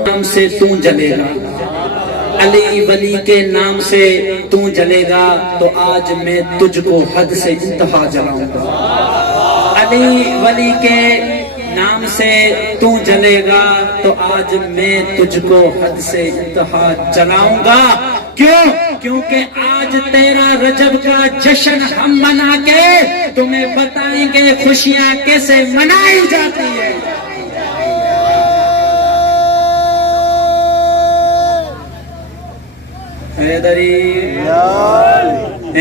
नाम से तू जलेगा, अली वली के नाम से तू जलेगा, तो आज मैं तुझको हद से इंतहा जलाऊंगा। अली वली के नाम से तू जलेगा, तो आज मैं तुझको हद से इंतहा जलाऊंगा। क्यों? क्योंकि आज तेरा रजब का जश्न हम मना के तुम्हें बताएंगे खुशियां कैसे मनाई जाती है।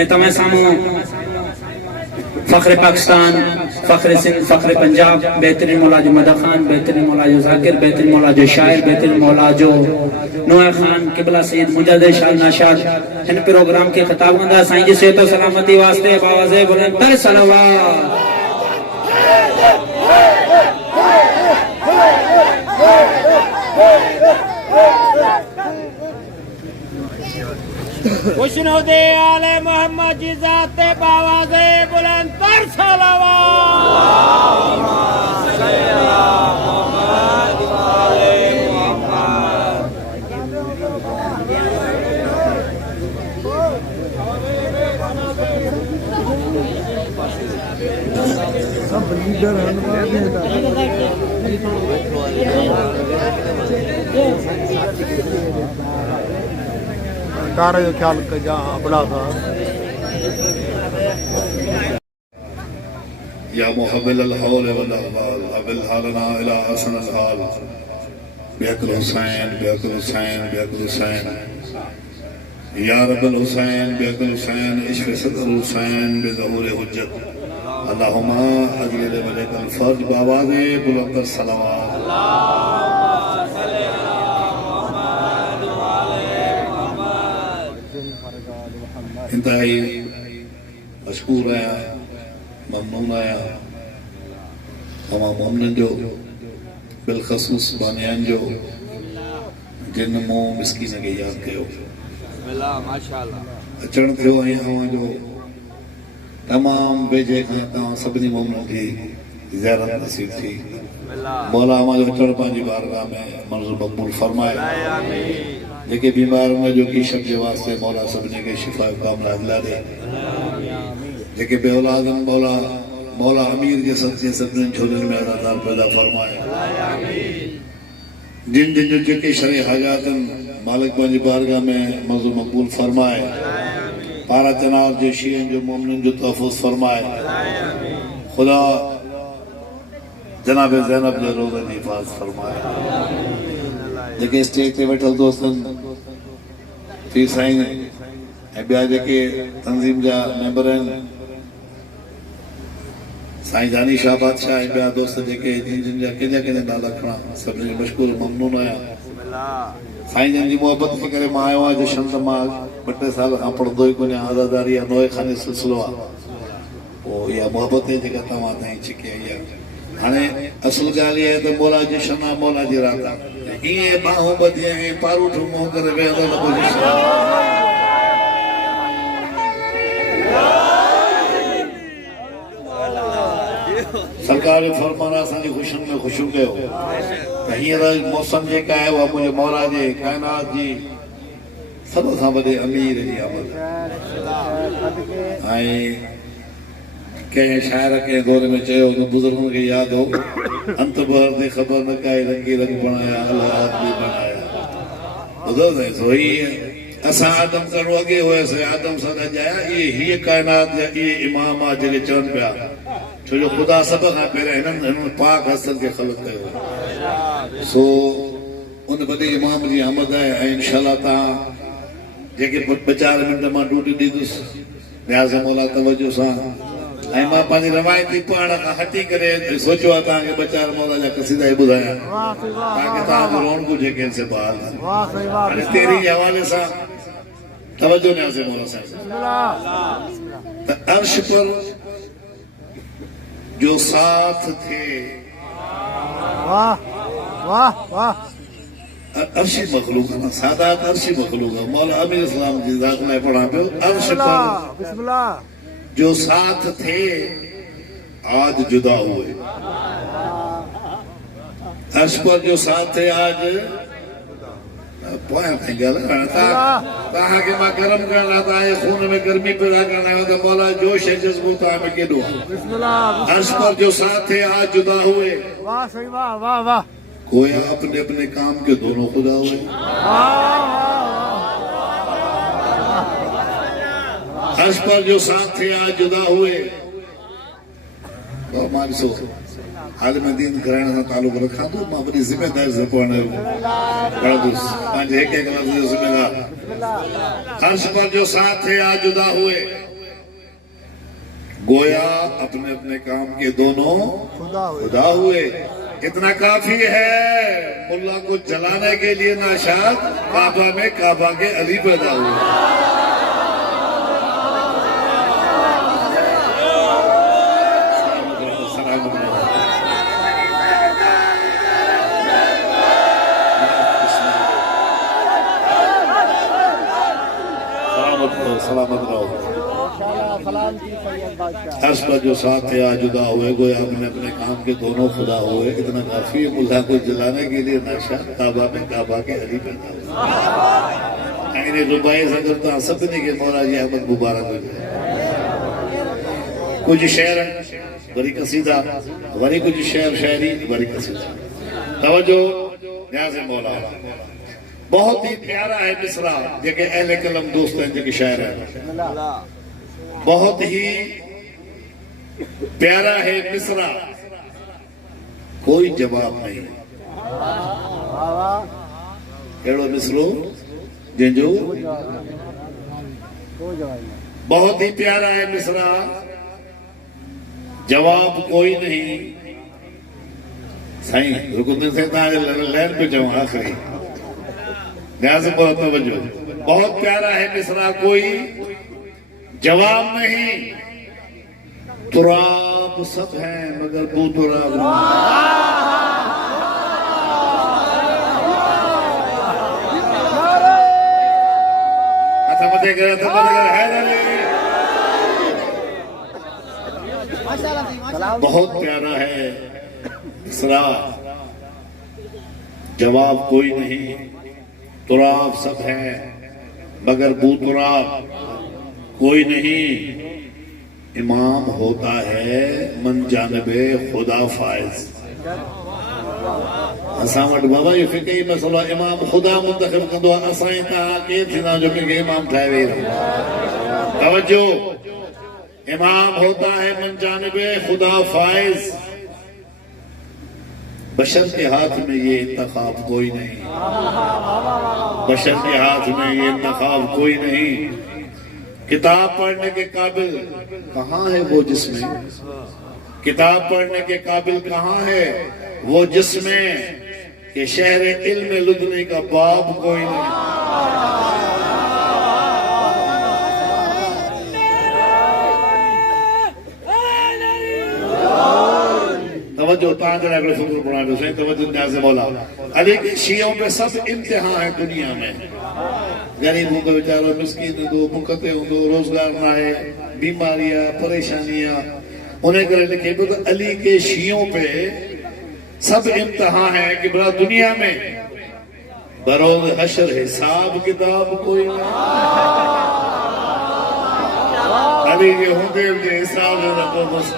તમે સામુ फख्र पाकिस्तान, फख्र सिंध, फख्र पंजाब, बेहतरीन मौला जो मदह खान, बेहतरीन मौला जो जाकिर, बेहतरीन मौला जो शायर, बेहतरीन मौला जो नोए खान, किबला सईद मुजद्दिद शाह नाशाद इन प्रोग्राम के खिताब कंदा साईं जी सेहत और सलामती वास्ते बावाज़े बुलंद सलावत। खुशनुदे आले मोहम्मद जी जाते बावाज़े बुलंद तर सब लीडर कार जो ख्याल कजा बड़ा था या मुहब्बिल हौल वल अहवाल अबिल हालना इला हसन अल हाल बेअकुल हुसैन बेअकुल हुसैन बेअकुल हुसैन या रब्बल हुसैन बेअकुल हुसैन इश्क सदर हुसैन बेज़हूर हुज्जत अल्लाहुम्मा अजलिल वलकल फर्ज बावाज़े बुलंद सलावत। इंतहाई मशकूर आया, ममनून आया तमाम मोमिनन जो, बिलखसूस बानियान जो जिन मूं मिस्कीन के याद कयो। अचण थियो ऐं अवां जो तमाम बेजे खां तव्हां सभिनी मोमिनन जी ज़ियारत नसीब थी। मौला अवां जो अचण पंहिंजी बारगाह में मंज़ूर मक़बूल फरमाए। जेके बीमार उन जो की शब के वास्ते मौला सभिनी के शिफा कामला दिला दे। जेके बे औलाद मौला मौला अमीर के सच्चे सभिनी झोलियुनि में अदादार पैदा फरमाए। जिन जिन जो जेके शरई हाजात मालिक पंहिंजी बारगाह में मंज़ूर मक़बूल फरमाए। पारा चनार जे शीयन जो मोमिनन जो तहफ़्फ़ुज़ फरमाए। खुदा जनाब ज़ैनब जे रोज़े जी हिफ़ाज़त फरमाए। जेके स्टेज ते वेठल दोस्तन फी साईं ऐं ॿिया जेके तंज़ीम जा मेंबर आहिनि, साईं दानी शाह बादशाह ऐं ॿिया दोस्त जेके जिन जिन जा कंहिंजा कंहिंजा नाला खणा सभिनी जो मशकूर ममनून आहियां। साईं जन जी मोहबत के करे मां आयो आहियां। जशन त मां 2-3 साल खां पढ़ंदो ई कोन्हे। आज़ादारी आहे, नोए खाने सिलसिलो आहे। पोइ इहा मोहबत जेका तव्हां ताईं छिके आई आहे। हाणे असल ॻाल्हि इहा आहे त मौला जी शना मौला जी रात आहे। ईअं बाहूं ॿधी ऐं पारूठ मुंहुं करे वेहंदो न कोई सरकार जो फरमान असांजी ख़ुशियुनि में ख़ुशियूं कयो त हींअर मौसम जेका आहे उहा मुंहिंजे मौला जे काइनात जी सभ खां वॾे अमीर जी आमद। ऐं कंहिं शाइर कंहिं दौर में चयो त बुज़ुर्गनि खे यादि हो अंत बहर ते ख़बर न काए रंगी रंग बणाया अल्लाह आदमी बनाया। ॿुधो अथई सो असां आदम करणु अॻे हुयसि, आदम सां गॾाया। हीअ काइनात जा इहे इमाम आहे जेके चवनि पिया, छो जो ख़ुदा सभ खां पहिरियों हिननि पाक हस्तनि खे ख़लक़ कयो। सो उन वॾे इमाम जी आमद आहे। ऐं इंशाअल्लाह तव्हां जेके 2-4 मिंट मां ड्यूटी ॾींदुसि लिहाज़ मौला तवजो सां। ऐं मां पंहिंजी रवायती पढ़ण खां हटी करे सोचियो आहे तव्हांखे 2-4 मौला जा क़सीदा ई ॿुधायां ताकि तव्हांजो रौनकूं जेके आहिनि से बहाल थियनि। हाणे तेरी जे हवाले सां तवजो ॾियासीं मौला साहिब त अर्श पर जो साथ थे। वाह वाह वाह। अर्शी मखलूक है, सादात अर्शी मखलूक है। मौला अमीर इस्लाम जी ज़ात में पढ़ा पियो अर्श पर बिस्मिल्लाह जो साथ थे आज जुदा हुए। अर्श पर जो साथ थे आज पोयां थी गल तहां के मां गरम करना था ये खून में गर्मी पैदा करना है तो मौला जोश है जज्बो ता में केडो बिस्मिल्लाह अर्श पर जो साथ थे आज जुदा हुए वाह सही वाह वाह वाह गोया अपने अपने काम के दोनों खुदा हुए अर्श पर जो साथ थे आज जुदा हुए तो हमारी सो आलिम दीन कराइण सां तालुक रखां थो मां वॾी ज़िमेदारी सां पढ़ण पढ़ंदुसि पंहिंजे हिक हिक लफ़्ज़ जो ज़िमेदार अर्श पर जो साथ थे आज जुदा हुए गोया अपने अपने काम के दोनों खुदा हुए इतना काफी है मुल्ला को जलाने के लिए नाशाद काबा में काबा के अली पैदा हुए सलामत रहो अर्श पर जो साथ थे आज जुदा हुए गोया अपने अपने काम के दोनों खुदा हुए इतना काफी है मुल्ला को जलाने के लिए नशा काबा में काबा के अली पैदा हुए रुबाई से करता सभिनी के मौला जी अहमद मुबारक हो जाए कुछ शेर वरी कसीदा वरी कुछ शेर शायरी वरी कसीदा तवज्जो न्याज़ मौला बहुत ही प्यारा है मिसरा जेके अहले कलम दोस्त हैं जेके शायर हैं बहुत ही प्यारा है मिसरा कोई जवाब नहीं केड़ो मिसरो जंजो बहुत ही प्यारा है मिसरा जवाब कोई नहीं साईं रुकन से लैन पे जाऊं आखिरी बहुत प्यारा है मिसरा कोई जवाब नहीं तुराब सब है मगर बू तुराब बहुत प्यारा है मिसरा जवाब कोई नहीं तुराब सब है मगर बू तुराब कोई नहीं इमाम होता है मन जानबे खुदा फायज असां वटि बाबा ये फिक्री मसलो इमाम खुदा मुंतखब कंदो आहे असां तव्हां केरु थींदा जो कंहिंखे इमाम ठाहे वेही तवज्जो इमाम होता है मन जानबे खुदा फायज बशर के हाथ में ये इंतखाब कोई नहीं बशर के हाथ में ये इंतखाब कोई नहीं किताब पढ़ने के काबिल कहाँ है वो जिसमें किताब पढ़ने के काबिल कहाँ है वो जिसमें कि शहर इल्म लुदने का बाब कोई नहीं तवज्जो तांजरा शुक्र पढ़ा दो सही तवज्जो न्याज़ मौला अली के शियों पे सब इम्तिहान है दुनिया में गरीबों को बेचारो मिस्कीन दो मुकते दो रोजगार ना है बीमारियां परेशानियां उन्हें करे लिखे तो अली के शियों पे सब इम्तिहान है कि बड़ा दुनिया में बरोज हशर हिसाब किताब कोई नहीं अली के होंदे के हिसाब रखो बस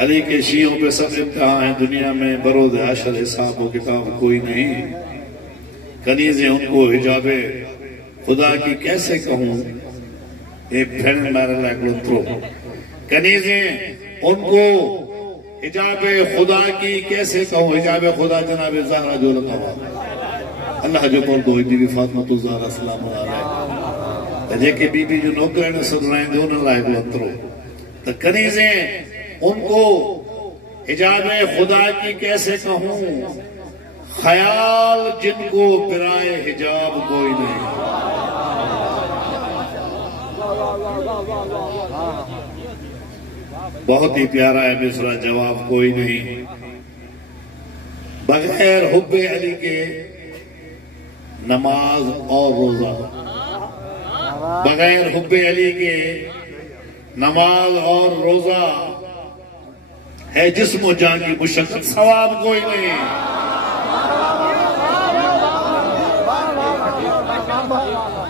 अली के शियों पे सब इम्तिहान है दुनिया में बरोज हशर हिसाब किताब कोई नहीं कनीज़े उनको हिजाबे खुदा की कैसे कहूँ एक फिल्म मारला ग्लोत्रो कनीज़े उनको हिजाबे खुदा की कैसे कहूँ हिजाबे खुदा जनाबे ज़हरा जो लक़ब अल्लाह जो पर्दो बीबी फातिमा ज़हरा सलाम अलैहा जेके बीबी जो नौकरन सदराइंदो उन लाइ ग्लोत्रो त कनीज़े उनको हिजाबे खुदा की कैसे कहूँ ख्याल जिनको पिराए हिजाब कोई नहीं बहुत ही प्यारा है मिसरा जवाब कोई नहीं बगैर हुब्बे अली के नमाज और रोजा बगैर हुब्बे अली के नमाज और रोजा है जिस्म जान की मुशक्कत सवाब कोई नहीं।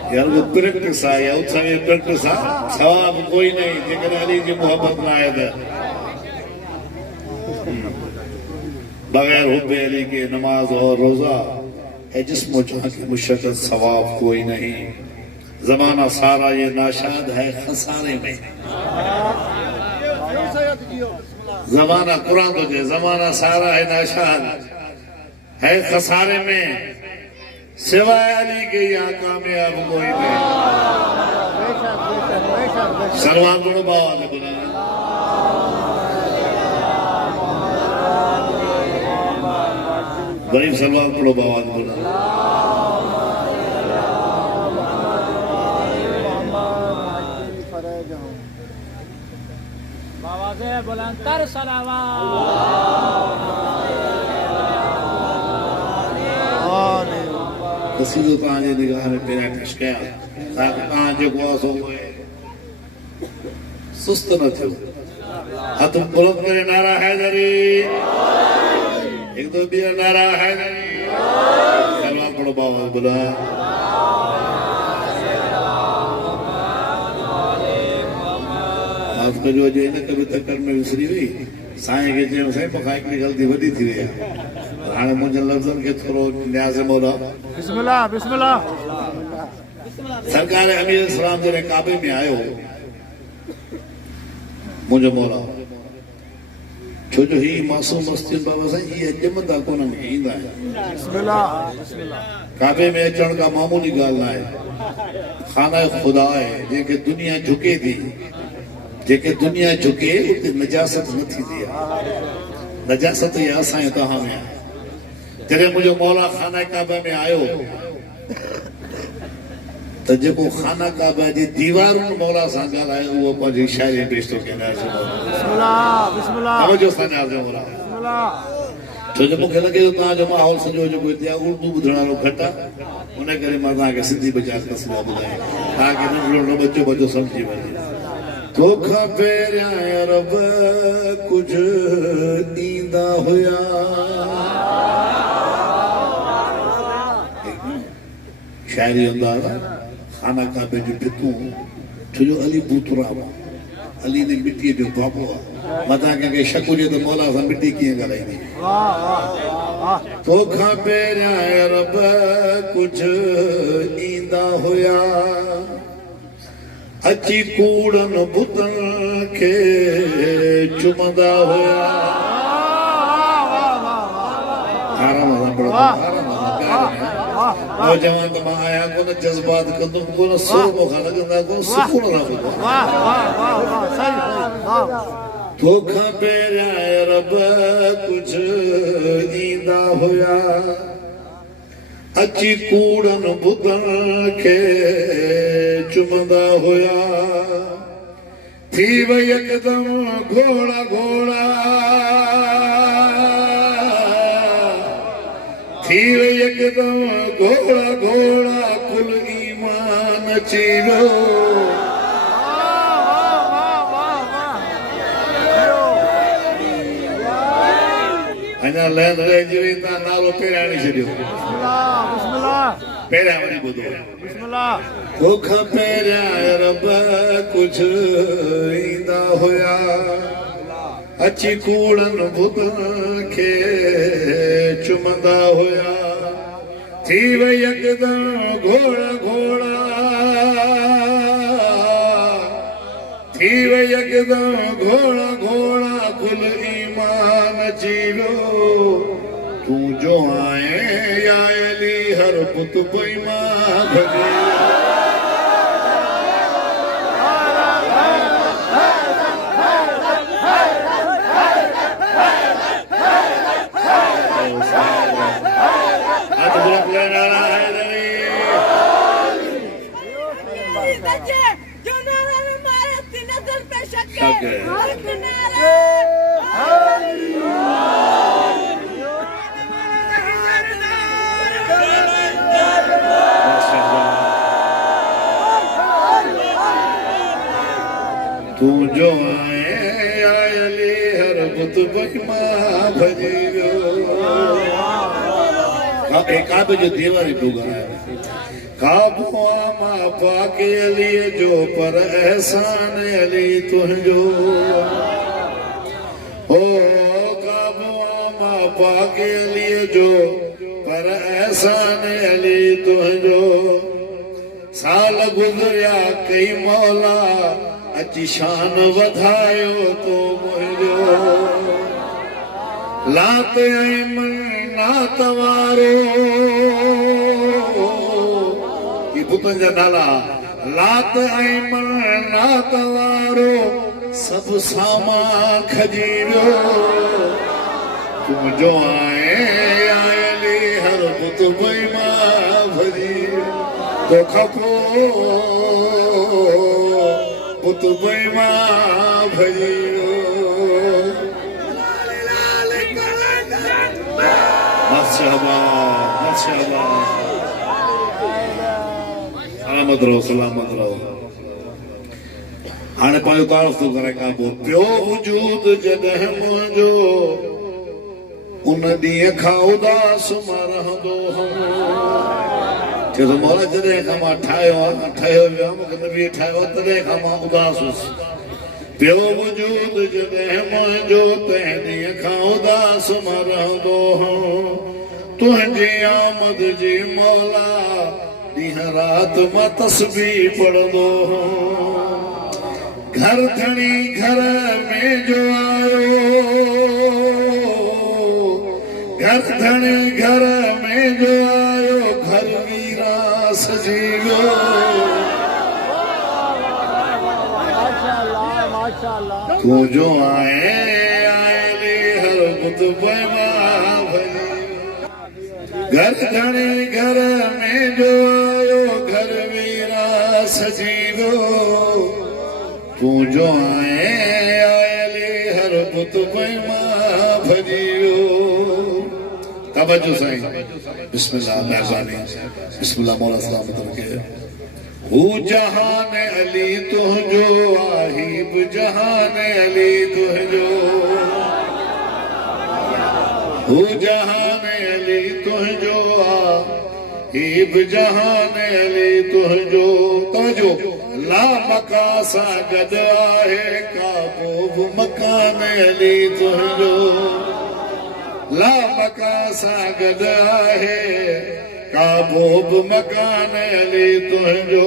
यार वो प्रैक्टिस आहे या उथण जी प्रैक्टिस आहे, सवाब कोई नहीं जेकर अली जी मोहब्बत ना आहे त। बगैर हुब्बे अली के नमाज और रोजा है जिस्म जान की मुशक्कत सवाब कोई नहीं। जमाना सारा ये नाशाद है खसारे में। जमाना कुरान तो जे जमाना सारा है नाशाद है खसारे में, सिवाय अली के यहाँ कामयाब कोई नहीं। सलमान थोड़ा बाबा ने बोला गरीब सलमान थोड़ा बाबा ने बोला बाबा से बुलंदतर सलावत। कसीदो तव्हांजे निगाह में पहिरियां पेश कया ताकि तव्हां जेको आहे सो सुस्त न थियो। हथ बुलंद करे नारा हैदरी, एक दो ॿीहर नारा हैदरी। सलमान पढ़ो बाबा बोला माफ़ कजो, अॼु हिन कविता कर में विसरी हुई। साईं खे चयो साईं मूंखां हिकिड़ी ग़लती वॾी थी वई आहे, हाणे मुंहिंजे लफ़्ज़नि खे थोरो न्याज़ मौला। बिस्मिल्लाह बिस्मिल्लाह। सरकार अमीर इस्लाम जॾहिं काबे में आयो मुंहिंजो मौला, छो जो ही मासूम मस्तियुनि बाबा साईं इहे ॼमंदा कोन्हनि, ईंदा आहिनि। बिस्मिल्लाह बिस्मिल्लाह। काबे में अचण का मामूली ॻाल्हि न आहे। खाना खुदा आहे जंहिंखे दुनिया झुके थी, जेके दुनिया झुके उते नजासत न थींदी आहे। नजासत इहा असांजे तव्हां में आहे। जॾहिं मुंहिंजो मौला खाना काबा में आयो त जेको खाना काबा जी दीवारुनि मौला सां ॻाल्हाए उहो पंहिंजी शाइरी पेश थो कयां। बिस्मिल्लाह बिस्मिल्लाह तवजो सां न्याज़ मौला। बिस्मिल्लाह। छो जो मूंखे लॻे थो तव्हांजो माहौल सॼो जेको हिते आहे उर्दू ॿुधण वारो घटि आहे, उन करे मां तव्हांखे सिंधी बचार तस्वीर ॿुधायां ताकि नंढड़ो बचो बचो सम्झी वञे। तोखां पहिरियां रब कुझु ॾींदा हुया, शाइरी अंदाज़ खाना काबे जूं भितूं, छो जो अली बूतरा हुआ, अली ने मिटीअ जो बाबो आहे। मथां कंहिंखे शक हुजे त मौला सां मिटी कीअं ॻाल्हाईंदी। तोखां पहिरियां रब कुझु ॾींदा हुया, अची कूड़नि बुतनि खे चुमंदा हुया। नौजवान त मां आया कोन, जज़्बात कंदुमि कोन, सुर मूंखां लॻंदा कोन, सुकून न ॿुधो। तोखां पहिरियां रब कुझु ॾींदा हुया, अची कूड़नि बुतनि खे चुमंदा हुया। थी वई यकदम घोड़ा घोड़ा, थी वई यकदम घोड़ा घोड़ा, कुल ईमान अची वियो। अञा लहन रहिजी वई, तव्हां नालो पहिरियां नहीं छॾियो। पहिरियां वरी ॿुधो। तोखां पहिरियां रब कुझु ईंदा हुया, अची कूड़नि बुतनि खे चुमंदा हुया। थी वई यकदम घोड़ा घोड़ा, थी वई यकदम घोड़ा घोड़ा, कुल ईमान अची वियो। तूं जो आए या अली हर पुत बेईमान भॻे। तू जो आए अली हर बुत महिमा भजियो एक आबे जो दीवारी पुगाया काबू आमा पाके अली जो पर एहसान अली तुझो ओ काबू आमा पाके अली जो पर एहसान अली तुझो साल गुज़रिया कई मौला अची शान वधायो तो मुझो लात ऐमन नात वारो ये पुतन जा नाला लात ऐमन नात वारो सब सामा खजी वियो तुम जो आयली हर पुत महिमा भरी तो खपो पुत महिमा भरी सलामत रहो सलामत रहो हाणे पंहिंजो तारीफ़ थो करे काबो पियो वजूद जॾहिं मुंहिंजो उन ॾींहं खां उदास मां रहंदो हुउमि चयो त मौला जॾहिं खां मां ठहियो वियो मूंखे नबी ठाहियो तॾहिं खां मां उदास हुउसि पियो वजूद जॾहिं मुंहिंजो तंहिं ॾींहं खां उदास मां रहंदो हुउमि तुंहिंजी आमद जी मौला ॾींहं राति मां तस्बीह पढ़ंदो हुउमि घर धणी घर में जो आयो घर धणी घर में जो आयो घर वीरा सजी वियो तू जो आयली हर बुत महिमा भरी घर धणी घर में जो आयो घर वीरा सजी वियो तू जो आयली हर बुत महिमा भरी तवज्जो साईं बिस्मिल्लाह मेहरबानी बिस्मिल्लाह मौला सलामत रखे हू जहान अली तुझो आहिब जहान अली तुझो हू जहान अली तुझो आहिब जहान अली तुझो तवज्जो ला मका सां गॾु आहे काबो बि मकान अली तुझो ला मका सां गॾु आहे काबो बि मकान अली तुंहिंजो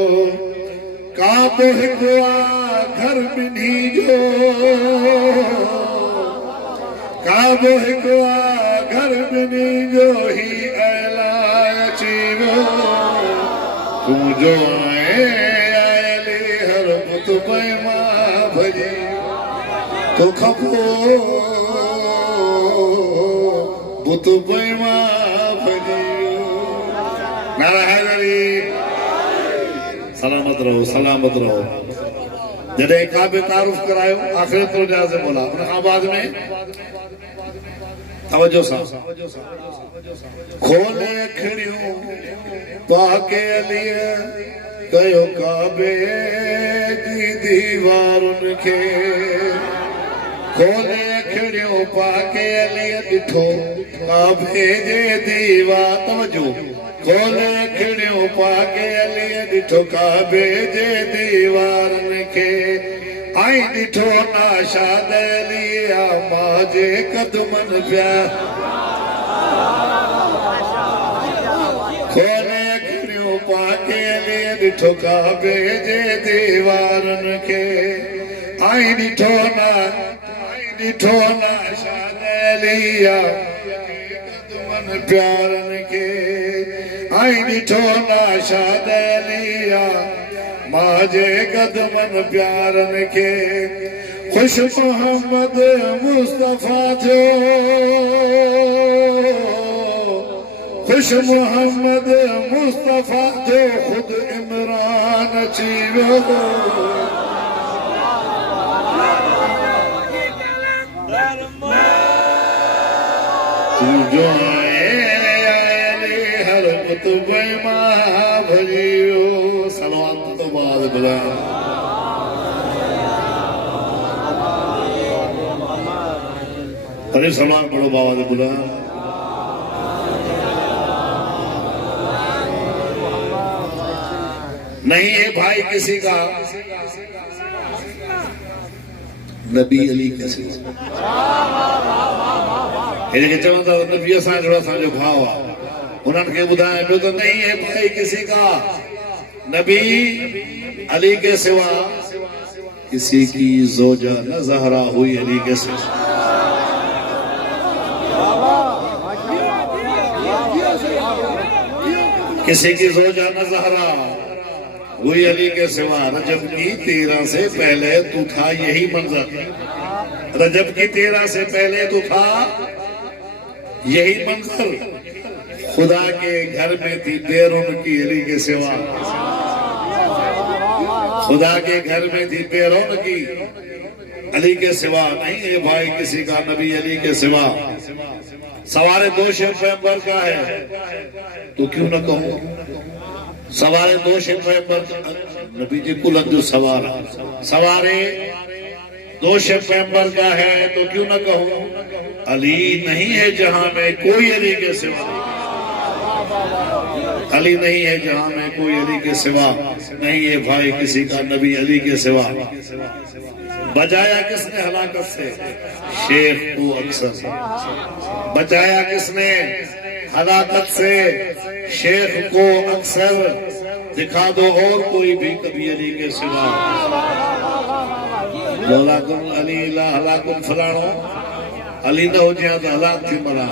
काबो हिकु आहे घर ॿिन्ही जो काबो हिकु आहे घर ॿिन्ही जो ही अलाए अची वियो तूं जो आयली हर बुत महिमा भरी तो खपो बुत महिमा भजियो नारा हैदरी सलामत रहो जॾहिं काबे तारुफ करायो आखिर तो जाज़ बोला उन खां बाद में तवज्जो सां खोले अखियूं पाके अली कयो काबे जी दीवारुनि खे खोले अखियूं पाके अली ॾिठो काबे जे दीवार तवज्जो खोले अखियूं पाके अली ॾिठो काबे जे दीवारनि खे आई ॾिठो नाशाद अली मां जे कदमनि पिया खोले अखियूं पाके अली ॾिठो काबे जे दीवारनि खे आई ॾिठो नाशाद अली कदमनि प्यारनि खे आई ॾिठो नाशाद अली मां जे कदमनि प्यारनि खे ख़ुश मोहम्मद मुस्तफ़ा थियो ख़ुश मोहम्मद मुस्तफ़ा थियो ख़ुदि इमरान अची वियो तुझो आयली हर बुत महिमा भरी वियो सलवात तो बाद बुला अरे सलमान पढ़ो बाबा से बुला। नहीं है भाई किसी का नबी अली कैसे चवंदा नबी असां जो भाव आहे उन्हनि खे ॿुधाए पियो त नहीं है भाई किसी का नबी अली के सिवा किसी की जोजा न ज़हरा हुई अली के सिवा। किसी की जोजा न ज़हरा हुई अली के सिवा। रजब की 13 से पहले तू था यही मंजर। रजब की 13 से पहले तू था यही मंजर। खुदा के घर में थी बेरुन की अली के सिवा। खुदा के घर में थी बेरुन की अली के सिवा। नहीं है भाई किसी का नबी अली के सिवा। सवारे 2 पैगंबर का है तो क्यों न कहूं सवारे 2 पैगंबर नबी जी कुल जो सवार सवारे 2 पैगंबर का है तो क्यों न कहूं अली नहीं है जहां में कोई अली के सिवा। अली नहीं है जहां में कोई अली के सिवा। नहीं है भाई किसी का नबी अली के सिवा। बचाया किसने हलाकत से शेख को अक्सर। बचाया किसने हलाकत से शेख को अक्सर। दिखा दो और कोई भी कभी अली के सिवा। मौलाकुम अली ला हलाकुम फलाणो अली न हो जाए तो हलाक थी मरा।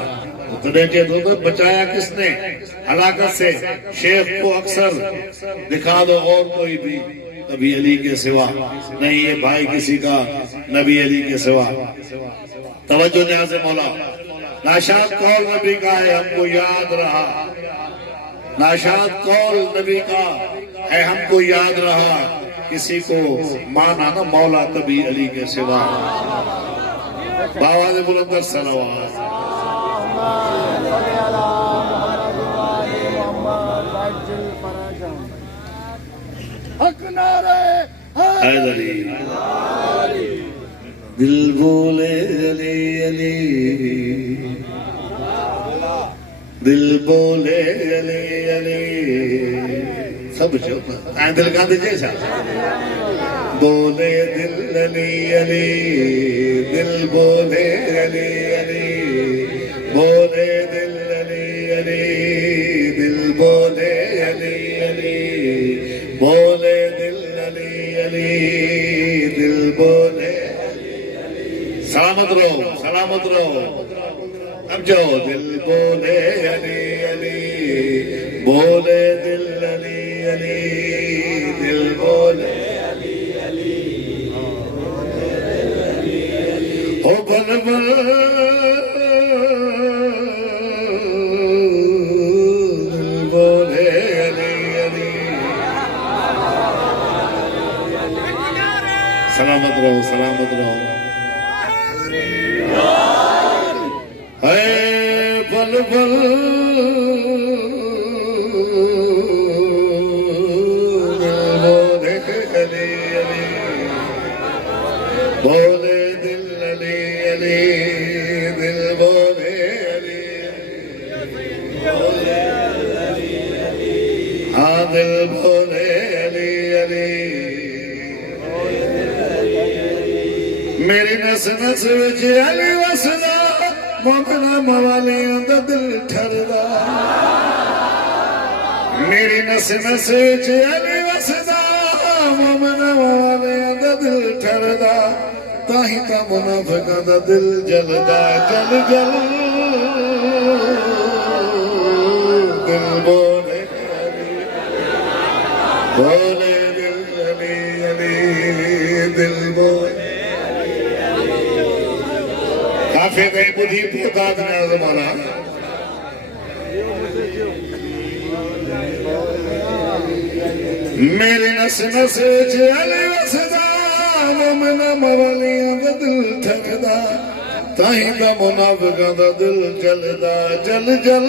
तो बचाया किसने हलाकत से शेख को अक्सर। दिखा दो और कोई भी कभी अली के सिवा। नहीं है भाई किसी का नबी अली के सिवा। तवज्जो ध्यान से मौला। नाशाद कौल नबी का है हमको याद रहा। नाशाद कौल नबी का है हमको याद रहा। किसी को माना ना मौला तभी अली के सिवा। बाबा ने बुलंदर सलावत। हैदरी दिल बोले अली अली दिल बोले अली अली सब दिल गांधी जैसा बोले दिल अली अली दिल बोले अली अली बोले दिल अली अली दिल बोले अली अली बोले दिल अली अली दिल बोले सलामत रहो अब जाओ। दिल बोले अली अली बोले दिल अली अली दिल बोले अली अली ओ बल बल बोले अली अली। सलामत रहो है बल बल बोले अली अली बोले दिल अली अली दिल बोले अली बोले अली हाँ दिल बोले अली अली। मेरी नस नस विच अली वसदा मोमना मवालियां दा दिल ठरदा। मेरी नस नस विच अली वसदा मोमना मवालियां दा दिल ठरदा। ताही ता मुनाफिकां दा दिल जलदा जल जल। दिल बोले अली बोले दिल अली अली दिल बोले काफी गई बुद्धि पुकार जमाना। मेरे नस नस अली वसदा मोमना मवालियां दा दिल ठरदा। ताही दा मुनाफिकां दा दिल जलदा जल जल।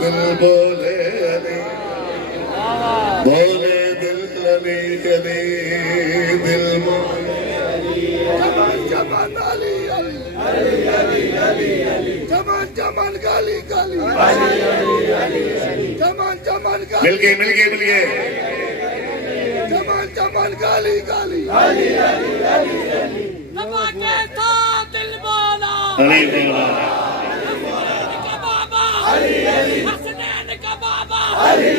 दिल बोले अली बोले दिल अली अली दिल बोले चमन अली अली चमन चमन गाली गाली चमन चमन मिल गए चमन चमन गाली गाली नवा के साथ दिल बोला अली बोला का बाबा हसनैन का बाबा काबे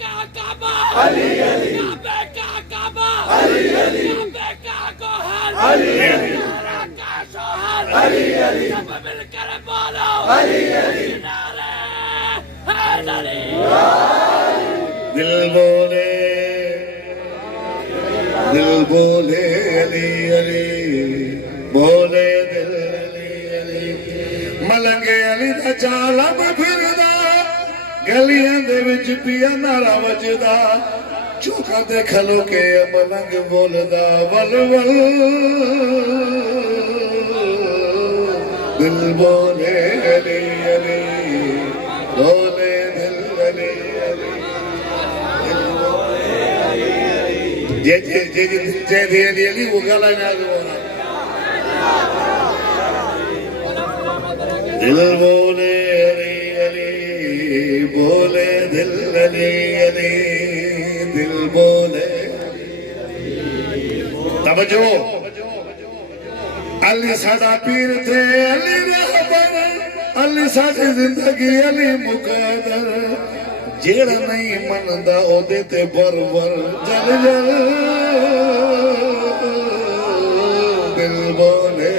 का काबा काबे का काबा काबे का गोहर नारा का शोहर सब मिलकर बोलो नारे हैदरी दिल बोले अली अली बोले दिल अली मलंगे अली दा चाला फिरदा गलियां दे विच पिया नारा वजदा चौका ते खलो के मलंग बोलदा वल वल दिल बोले अली अली बोले दिल अली अली जे अली वो गला ना बोला दिल बोले अली अली बोले दिल अली अली दिल बोले तवज्जो अली साडा पीर थे अली रहबर अली साडी जिंदगी अली मुकद्दर जेड़ा नहीं मनदा ओदे ते बरबर जल जल दिल बोले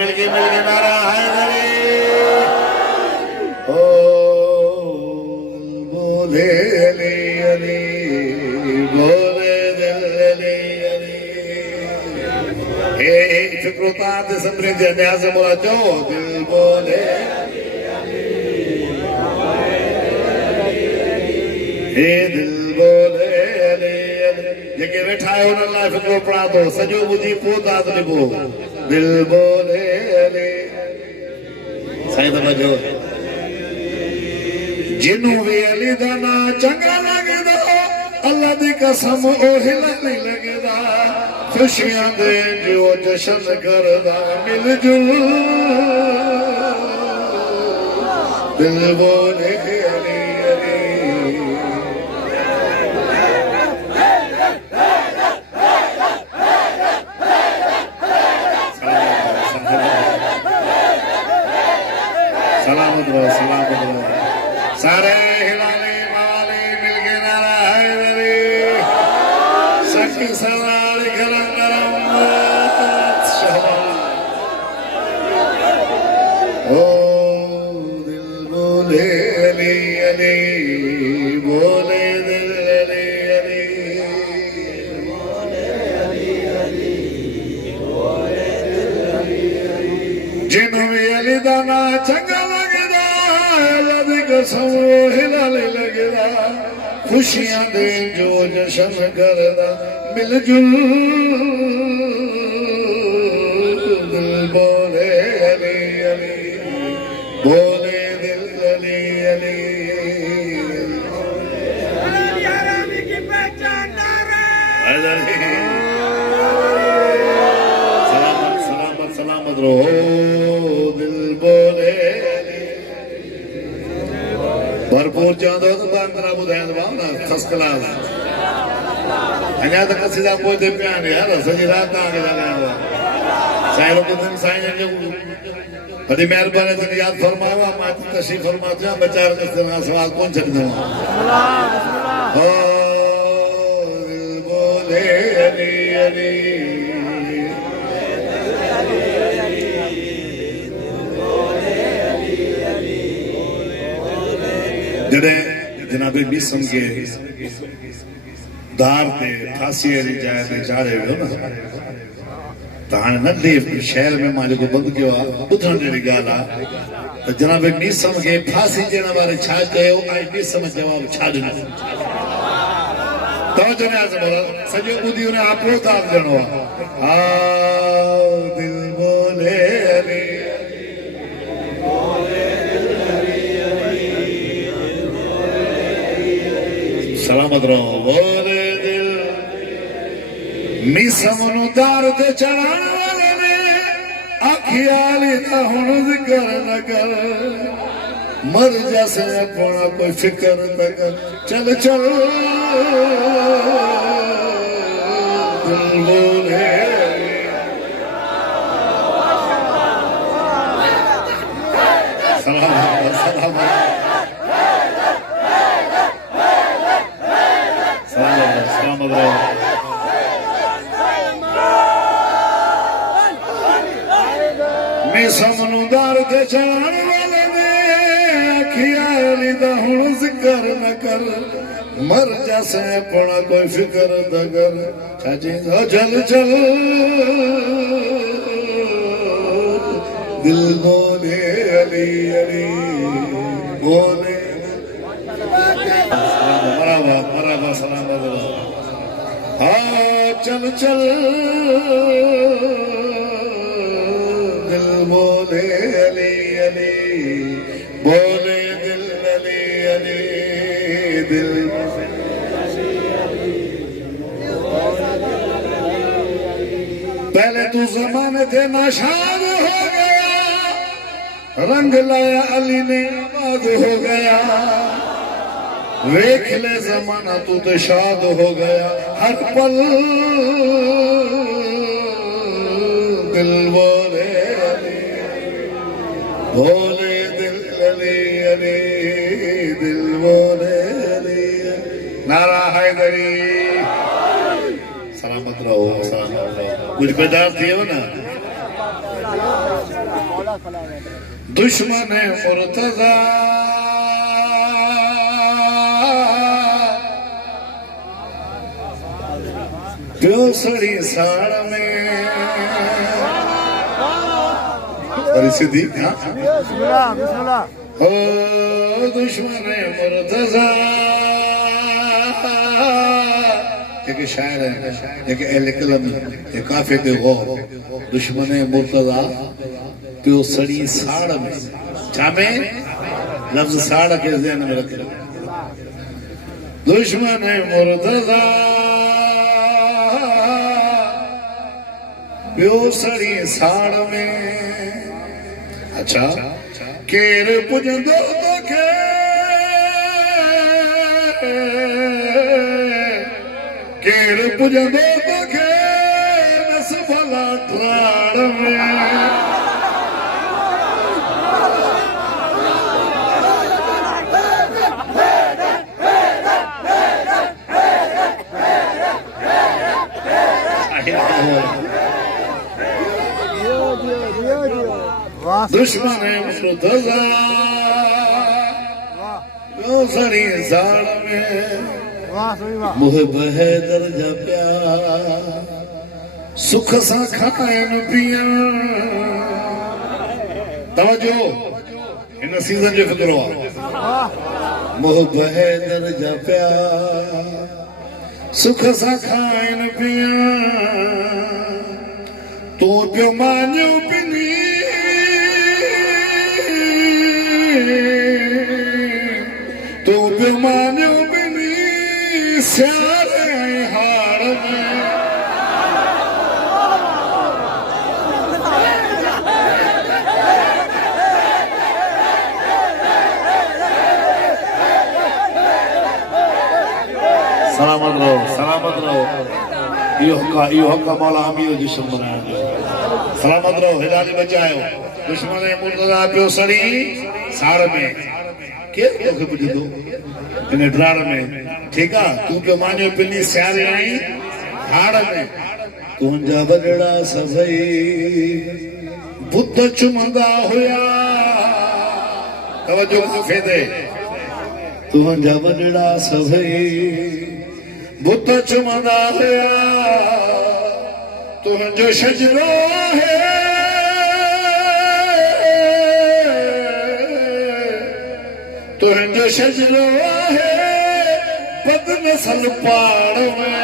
मिल गए नारा हैदरी ओ बोले अली अली बोले दिल अली अली फिक्रोता समृद्ध न्याज मोला जो दिल बोले दिल बोले अली अली जेके वेठा है उन लाइ फिक्रो पढ़ा दो सजो बुझी पोता लिबो दिल बोले अली साईं तवज्जो जिन्नू भी अली दा ना चंगा लगदा अल्लाह दी कसम ओही नहीं लगदा खुशियां दे जो जशन करदा मिल जुल दिल बोले अली अली सलामत रहो सारे हिलाले वाले मिल के नारा हैदरी सखी सवार गरम गरम ओ दिल बोले अली अली बोले दिल अली अली जिन्हों भी अली दाना चंगा लगदा अल्लाह कसम हिलाले लगदा खुशियां दे जो जशन करदा मिल जुल दिल बोले अली अली बोले दिल अली अली यारानी की पहचान नारा सलामत सलामत सलामत रहो दिल बोले भरपूर चाहते हो तो बांद्रा बुधाया ना फर्स्ट क्लास अञा तक सीधा पहुंचे पिया यार सॼी रात आगे लगा हुआ साईं रुकन साईं जो बड़ी मेहरबानी से याद फरमावा मां तशरीफ फरमा जा बेचारे के सवाल कौन छड़ दो ओ दिल बोले अली अली जॾहिं जनाबे बीसम के दार ते फांसी वारी जाइ ते चाढ़े वियो न त हाणे नंढे शहर में मां जेको बंदि कयो आहे ॿुधण जहिड़ी ॻाल्हि आहे त जनाबे बीसम खे फांसी ॾियण वारे छा कयो ऐं बीसम जवाबु छा ॾिनो तवजो ने आज बोला सजो बुद्धि ने आपो ताप जणो आओ दिल बोले अली सलामत रहो बोले दिल मिसमनु दार ते चढ़ाने वाले ने अखियाली ता हुन जिक्र न कर मर जैसे अपना कोई फिक्र न कर चल चल दिल बोले सलाम सलाम सलाम मैं समनुदार दे जान वाले ने अखियाली दा हुन जिक्र न कर मर जैसे अपना कोई फिक्र न कर चाची चल चल दिल बोले अली अली बोले मराबा मराबा सलाम हाँ चल चल दिल बोले अली अली बोले दिल अली अली दिल पहले तू जमाने थे नाशाद हो गया रंग लाया अली ने आबाद हो गया देख ले जमाना तू तो शाद हो गया हर पल दिल बोले अली बोले दिल अली अली दिल बोले अली नारा हैदरी सलामत रहो सलामत रहो कुछ बेदार थी हो ना दुश्मन मुर्तजा प्योसड़ी साड़ में परिस्थिति बिस्मिल्लाह बिस्मिल्लाह हो दुश्मन मुर्तजा एक शायर है एक अहले कलम एक काफे दे गो दुश्मन मुर्तजा प्योसड़ी साड़ में चामे लफ्ज साड़ के ज़हन में रख दुश्मन मुर्तजा प्योसड़ी साड़ में अच्छा केर पुजंदो तो के केर पुजंदो तो के नस भला ठाड़ में दुश्मन मुर्तजा प्योसड़ी साड़ में वाह सही वाह मुह बहे दर्जा प्यार सुख सा खायन पियन तवजो इन सीजन जो फिक्र हुआ मुह बहे दर्जा प्यार सुख सा खायन पियन तू पियो मानियो पिनी तू पियो मानियो पिनी स्यारे हाड़ में सलामत रहो यो हक्का मौला अमीर जिस्म बनाया जो सलामत रहो हिदायत बचायो दुश्मन मुर्तजा पियो सड़ी साड़ में के तोखे पुजंदो इन ड्राड़ में ठीक है तू पियो मानियो पिनी स्यारे आई हाड़ में तुंजा वॾड़ा सभई बुत चुमंदा हुया तवज्जो काफे दे तुंजा वॾड़ा सभई बुत चुमंदा हुया तुंहिंजो शजरो है तुंहिंजो शजरो है बदनसल पाड़ में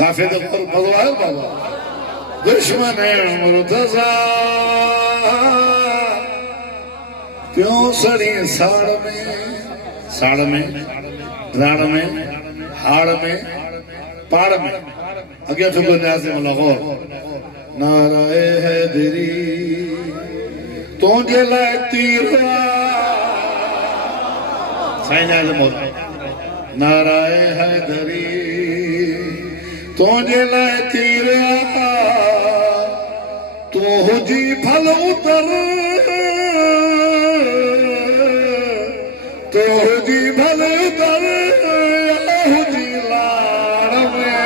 काफी तो मज़ो आयो बाबा दुश्मन मुर्तज़ा क्यों सड़ी साड़ में राड़ में हाड़ में पाड़ में अगे फिर न्याज़िम लाहौर नाराए हैदरी तुझे लाए तीरा साईं न्याज़िम नाराए हैदरी तुझे लाए तीरा तू हुजी फल उतर तो हुजी फल उतर हुजी लाड़ में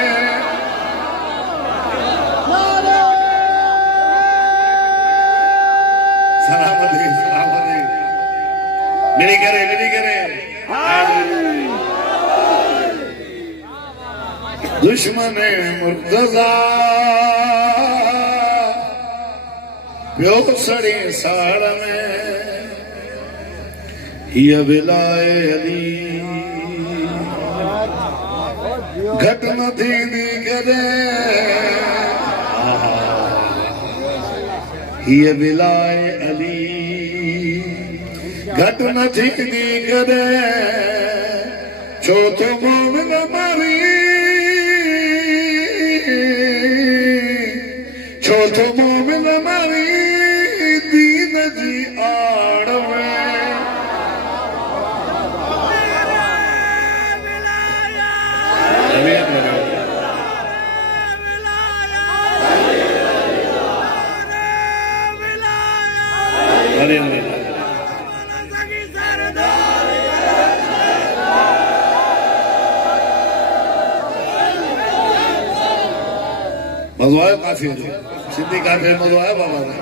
सलामती मेरी करे दुश्मन मुर्तज़ा प्यो सड़ी साड़ में ये विलाए अली घट न थींदी करे ये विलाए अली घट न थींदी करे छो तो मोमिन मारी छो तो मोमिन मारी दीन जी आड़ में मज़ो आयो काफी सिंधी काफी मज़ो आयो बाबा ने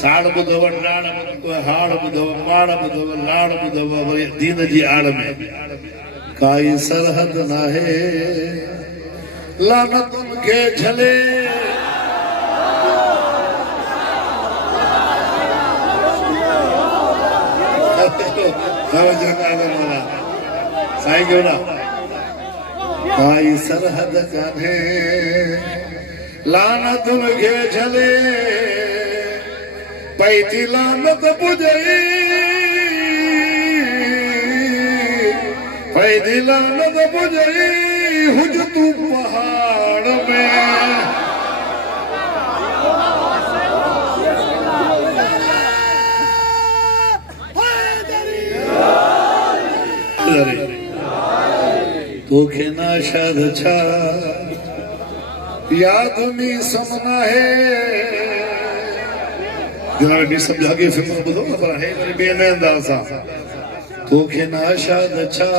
साड़ ॿुधव राण ॿुधव हाड़ ॿुधव माड़ ॿुधव लाड़ ॿुधव वरी दीन जी आड़ में काई सरहद नाहे लानतुन खे झले साईं क्यों ना काई सरहद कान्हे लानतुन खे झले पई थी लानत पुॼई पई थी लानत पुॼई हुज तूं पहाड़ में तोखे नाशाद छा याद में समना है जनाब भी समझा के फिल्म ॿुधो न पर है वरी ॿिए नए अंदाज़ सां तोखे नाशाद छा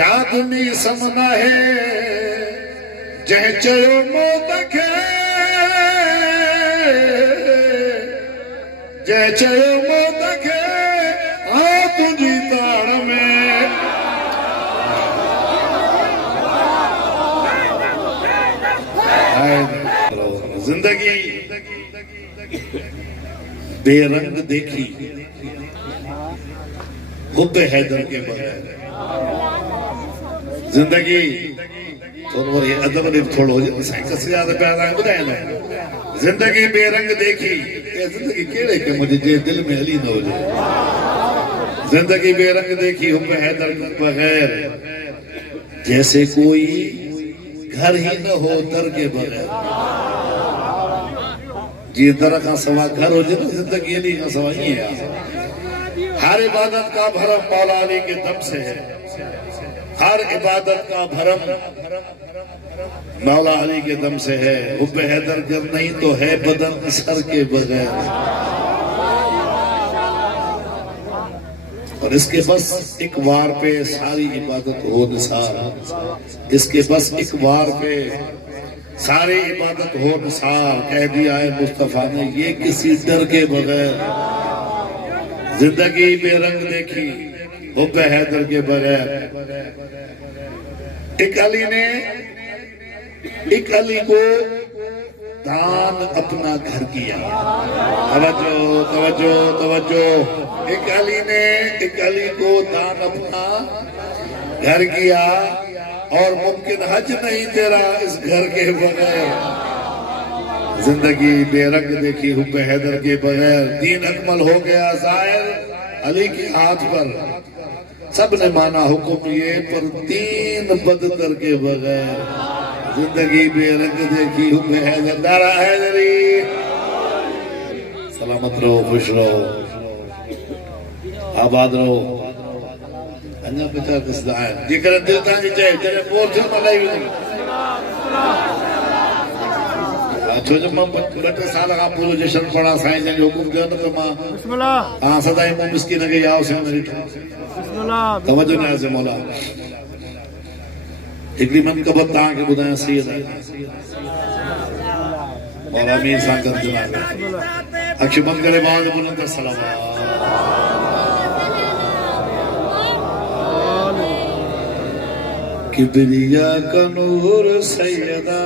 याद में समना है जंहिं चयो मौत खे जंहिं चयो मौत खे आ तुंहिंजी ताड़ में जिंदगी बेरंग देखी हुब हैदर के बगैर जिंदगी थोरो वरी अदब ॾे थोरो हुजे साईं कसि यादि पिया तव्हां ॿुधायो न जिंदगी बेरंग देखी ये जिंदगी कहिड़े कम जी जे दिल में हली न हुजे जिंदगी बेरंग देखी हुब हैदर के बगैर जैसे कोई घर ही न हो दर के बगैर जी दर का सवा घर हो जाए जिंदगी नहीं का सवा ये है हर इबादत का भरम मौला अली के दम से है हर इबादत का भरम मौला अली के दम से है हुब हैदर कर नहीं तो है बदन सर के बगैर और इसके बस एक वार पे सारी इबादत हो निसार इसके बस एक वार पे सारी इबादत हो निसार कह दिया है मुस्तफा ने ये किसी डर के बगैर जिंदगी बेरंग देखी हुब हैदर के बगैर एक अली को दान अपना घर किया। तवज्जो तवज्जो तवज्जो। एक अली को दान अपना घर किया और मुमकिन हज नहीं तेरा इस घर के बगैर। जिंदगी बेरंग देखी हुब्बे हैदर के बगैर। दीन अकमल हो गया ज़ाहिर अली के हाथ पर। सब ने माना हुक्म ये पर दीन बदतर के बगैर। जिंदगी बेरंग देखी हुब्बे हैदर। नारा हैदरी। सलामत रहो, खुश रहो, आबाद रहो। अन्ना बेटा किसदा है जेकर दिल तांजी चाहे तेरे पोर दिल मलाई छो जो मां 2 साल का पूरो जशन पढ़ा साईं जन जो हुकुम कयो न त मां बिस्मिल्लाह हां सदाई मो मिस्किन के याव से मेरी बिस्मिल्लाह तवज्जो न से मौला। हिकड़ी मन कबत ता के बुधाया सैयद और अमीर सा कर दुआ अक्ष बंद करे बाद बुलंद सलावत। किबरिया का नूर सैयदा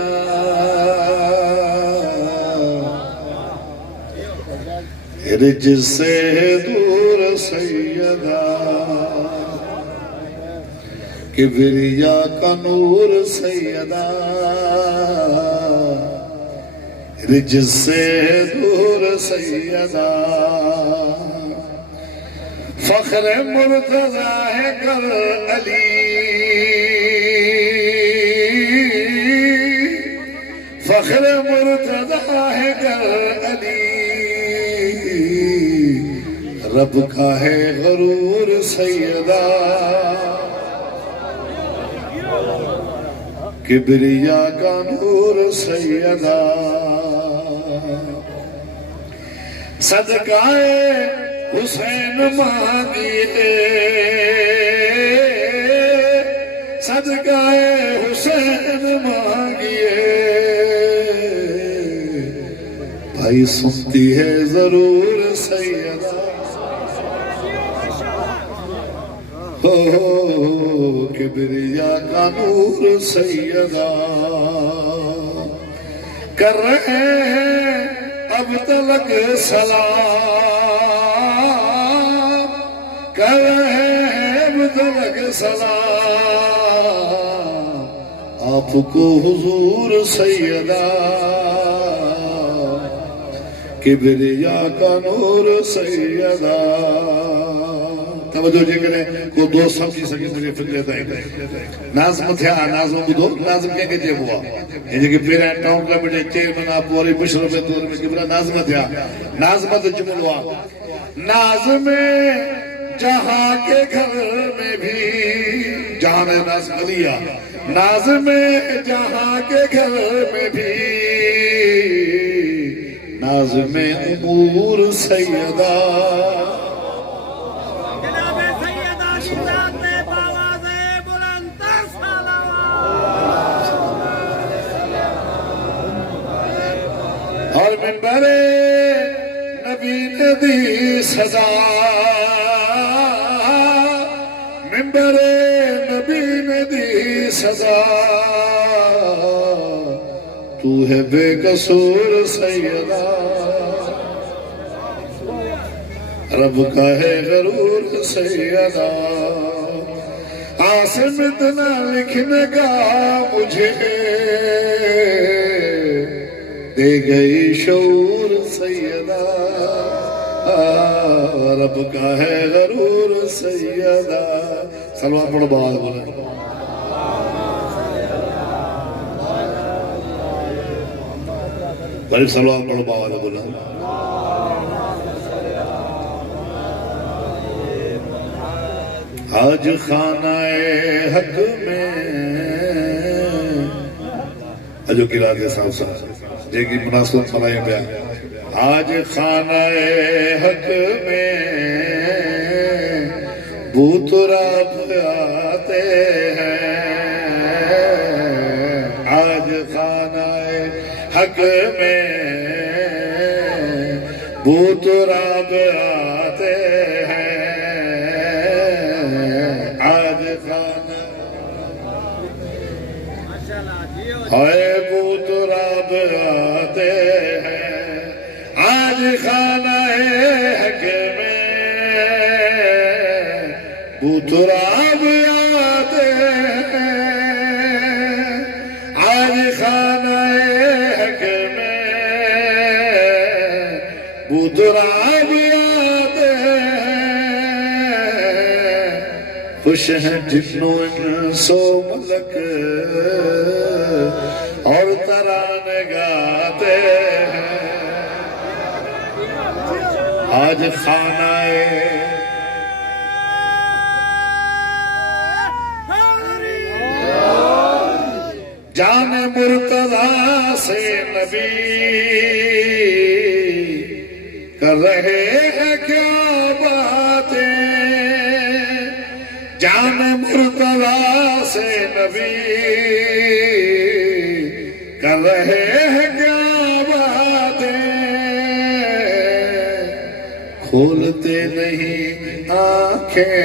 रिज से दूर सैयदा। किबरिया का नूर सैयदा रिज से दूर सैयदा। फख्र मुर्तज़ा है कर अली। फख्र मुर्तज़ा है कर अली। रब का है गरूर सैयदा। किबरिया का नूर सैयदा। सदकाए हुसैन मांगिए। सदकाए हुसैन मांगिए। भाई सुनती है जरूर सैयदा। हो किबरिया का नूर सैयदा। कर रहे हैं अब तलक सलाम। कर रहे हैं अब तलक सलाम आपको हुजूर सैयदा। किबरिया का नूर सैयदा। तवज्जो जे करे को दोस्त समझी सके मुझे फिक्र ताई नाज़म थिया नाज़म बुधो नाज़म के चइबो आहे ए जेके पहिरियां टाउन क्लब में चे मना पोरी मुशरफ जे तौर में किबरा नाज़म थिया। नाज़म तो जुमलो आहे नाज़म जहां के घर में भी जहां नाज़ अलिया। नाज़म जहां के घर में भी नाज़म उमूर सैयदा। और मिंबरे नबी ने दी सजा। मिंबरे नबी ने दी सजा। तू है बेकसूर सैयदा। रब का है गरूर सैयदा। आसिम इतना लिखने का मुझे दे गई शऊर सैयदा। रब का है गरूर सैयदा। सलवा पढ़ो बाल बोला गरीब सलवा पढ़ो बाल बोला। आज खानाए हक में अजो किला के साथ साथ जेकी मुनासिबत बनाई पिया। आज खानाए हक में बूतरा आते हैं। आज खानाए हक में बूतरा आते हैं। आज खाना है बूतरा आते बूतराब याद है आज खानाए हक में बूतराब याद है खुश हैं जिन्नों सो मलक और तराने गाते हैं आज खानाए जाने मुर्तदा से नबी कर रहे हैं क्या बातें जाने मुर्तदा से नबी कर रहे हैं क्या बातें खोलते नहीं आंखें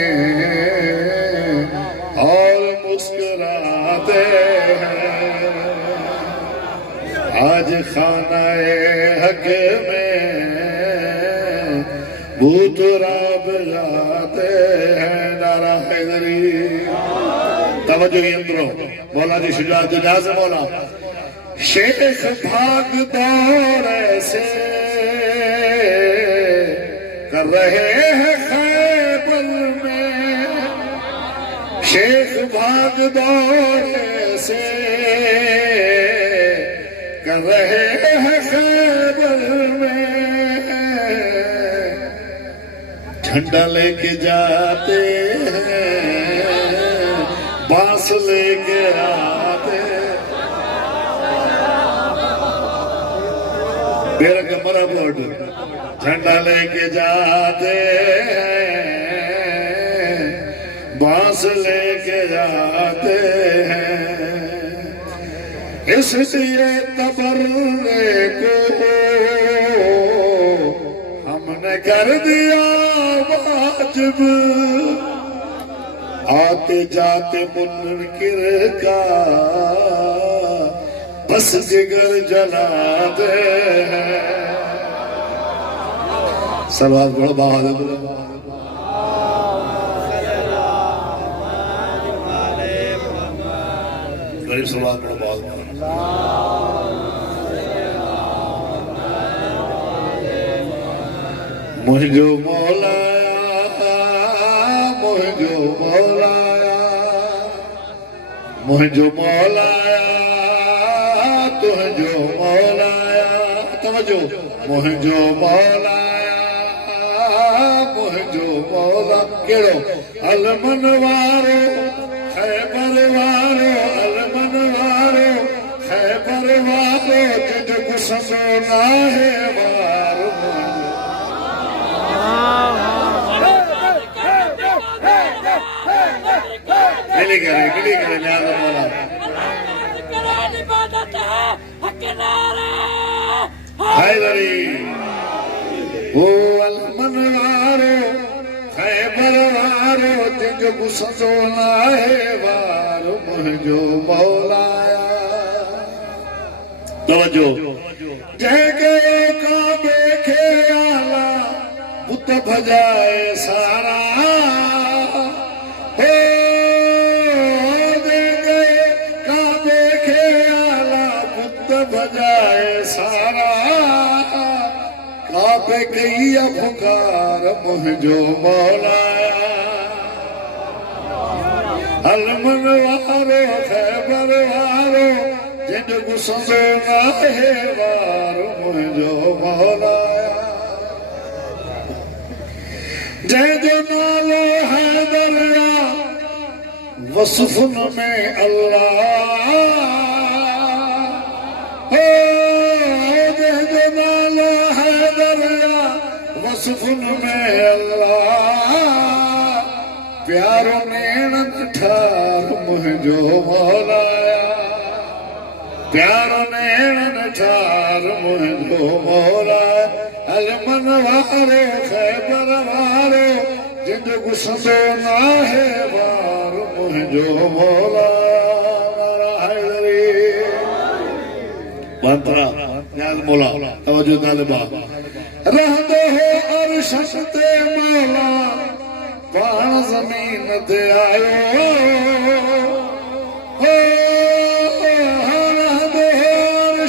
और मुस्कुराते आज खानाए हक में बूतराब गाते हैं नारा हैदरी तवज्जो यंत्रो मौला जी शुजात जाज मौला शेख भाग दौर ऐसे कर रहे हैं खैबर में शेख भाग दौर ऐसे कर रहे हैं खैबर में झंडा लेके जाते हैं बांस लेके आते मेरा कमरा बोर्ड झंडा लेके जाते हैं बांस लेके जाते हैं इसलिए तबर्रे को हमने कर दिया वाजिब आते जाते मुनकिर का बस जिगर जलाते हैं सवाल बड़ा बहादुर गरीब सवाल बड़ा बहादुर मुझो मौलाया मुझो मौलाया मुझो मौलाया तुझो मौलाया तवज्जो मुझो मौलाया मुझो मौला केड़ो अलमन वारो खैबर वारो अलमन वारो खैबर वारो तुझको ससोना है वारो गिली करे न्याज मौला हैदरी वो अलमन वारो खैबर वारो तुझको ससोना है वारो मुझो मौलाया तवज्जो जय गए काबे के आला बुत भजाए सारा हो दे गए काबे के आला बुत भजाए सारा काबे गई अफकार मुझो मौलाया अलमन वारो खैबर वारो जिनको ससोना है वारो मुझो मौलाया जय जो नालो हैदरिया वसफुन में अल्लाह हो जय जो नालो हैदरिया वसफुन में अल्लाह प्यारो नैन ठार मुझो मौलाया प्यारो नैन ठार मुझो मौलाया अलमन वारो खैबर वारो जिनको ससोना है वारो मुझो मौला हैदरी मंत्रा न्याज मौला तवज्जो तालिबा रहंदो हो अरश ते मौला पाण ज़मीन ते आयो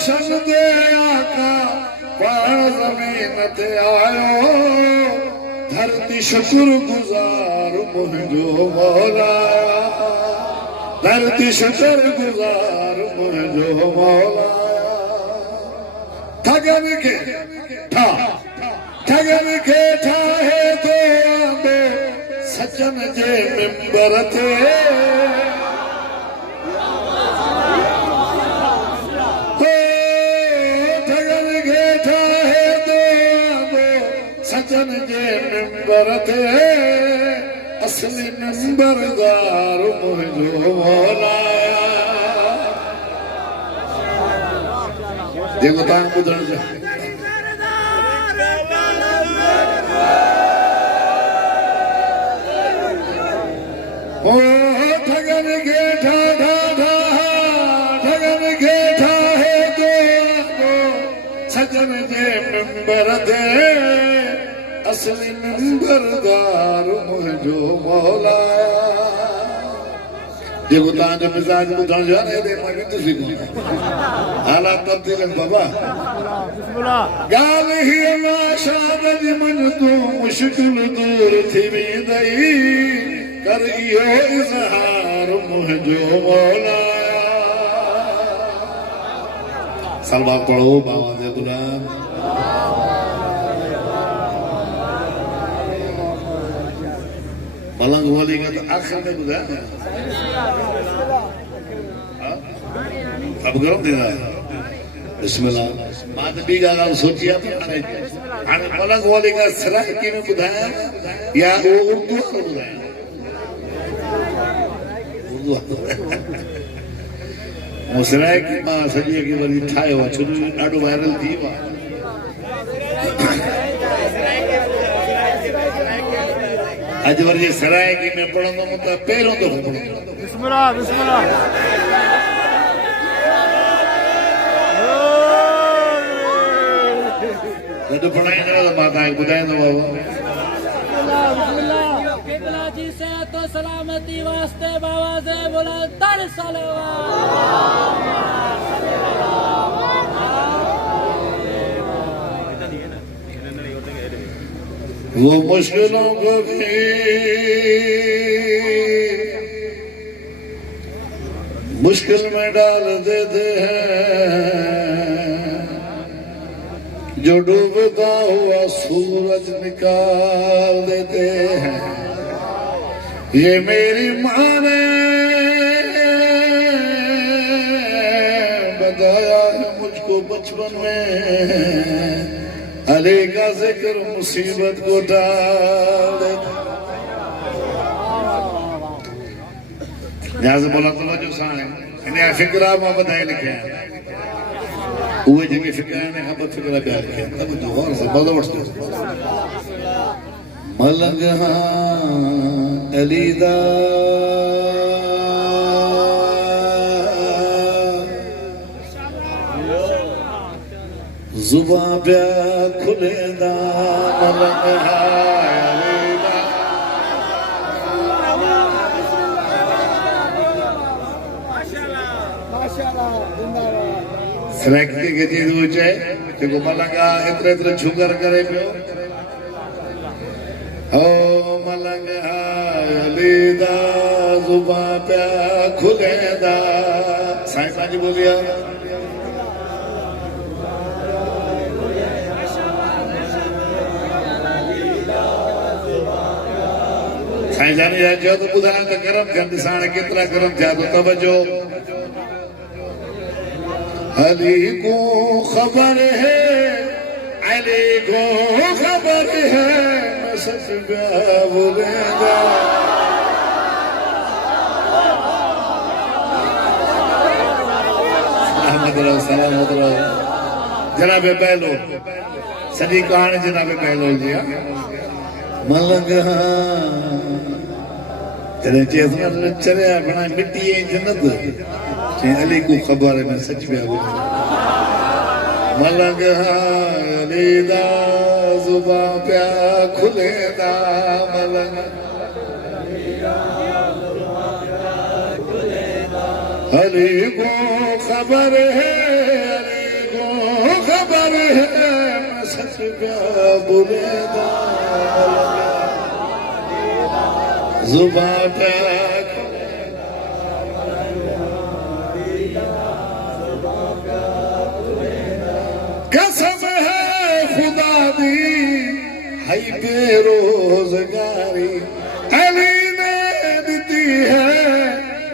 शन दे आका पाण ज़मीन ते आयो धरती शुक्र गुज़ार मुंहिंजो मौला धरती शुक्र गुज़ार मुंहिंजो मौला ठगन खे ठाहे तो आंदो सजन जे मिंबर ते सजन जे मिंबर ते असली मिंबरदार मुंहिंजो मौला जेको तव्हां ॿुधण चाहियो ओ ठगन खे ठगन खे ठाहे तो सजन जे मिंबर ते असली मिंबरदार मुंहिंजो मौला जेको तव्हांजो मिज़ाज ॿुधण जो आहे न हेॾे मां ॾिसी कोन हालात तब्दील आहिनि बाबा ॻाल्हि हीअ शाद जी मन तूं मुश्किल दूर थी वेंदई कर इहो इज़हार मुंहिंजो मौला सलवा पढ़ो बाबा जे गुलाम मलंग वाली का तो आखिर में बुझाया अब गरम देना है बिस्मिल्लाह बात भी गाल सोचिया तो आने मलंग वाली का सराकी में बुझाया या वो उर्दू में बुझाया उर्दू वो सराकी मां सजी की वरी ठायो छुरी ॾाढो वायरल थी वा अज वरी सरायकी में पढ़ंदुमि त पहिरियों दफ़ो बिस्मिल्लाह बिस्मिल्लाह गॾु पढ़ाईंदव त मां तव्हांखे ॿुधाईंदो बाबा किबला जी सेहत और सलामती वास्ते बाबा से बोला तर वो मुश्किलों को भी मुश्किल में डाल देते हैं जो डूबता हुआ सूरज निकाल देते हैं ये मेरी माँ ने बताया है मुझको बचपन में अली का जिक्र मुसीबत को डाल देता जहाँ से बोला तो जो साने इन्हें फिक्रा में बताए लिखे हैं वो जगह फिक्रा ने हम फिक्रा प्यार किया तब जो और से बदौड़ते मलंग अलीदा जुबां पे खुलेदा मलंग अलीदा सराकी के चीज वो चाहे देखो मलंगा इतने इतने झुगर करे पियो ओ मलंगा अलीदा जुबां पे खुलेदा साईं पाजी बोलिया साईं जानी जो तो ॿुधायो त गरम थियनि ॾिसाण केतिरा गरम थिया तो तवजो अली को खबर है अली को खबर है मैं सच बोलेगा सलामत रहो जनाब पहलो सॼी कहाणी जनाब पहलो जी मलंग जॾहिं चएसि न चरिया बणा मिटी ऐं जन्नत चई अली को ख़बर है मैं सच पिया ॿुधायां मलंग अली दा ज़ुबां पिया खुलेदा मलंग अली को खबर है, अली को खबर है, मैं सच प्या बुलेदा जुबान पे कसम है खुदा दी है बेरोजगारी अली ने दी है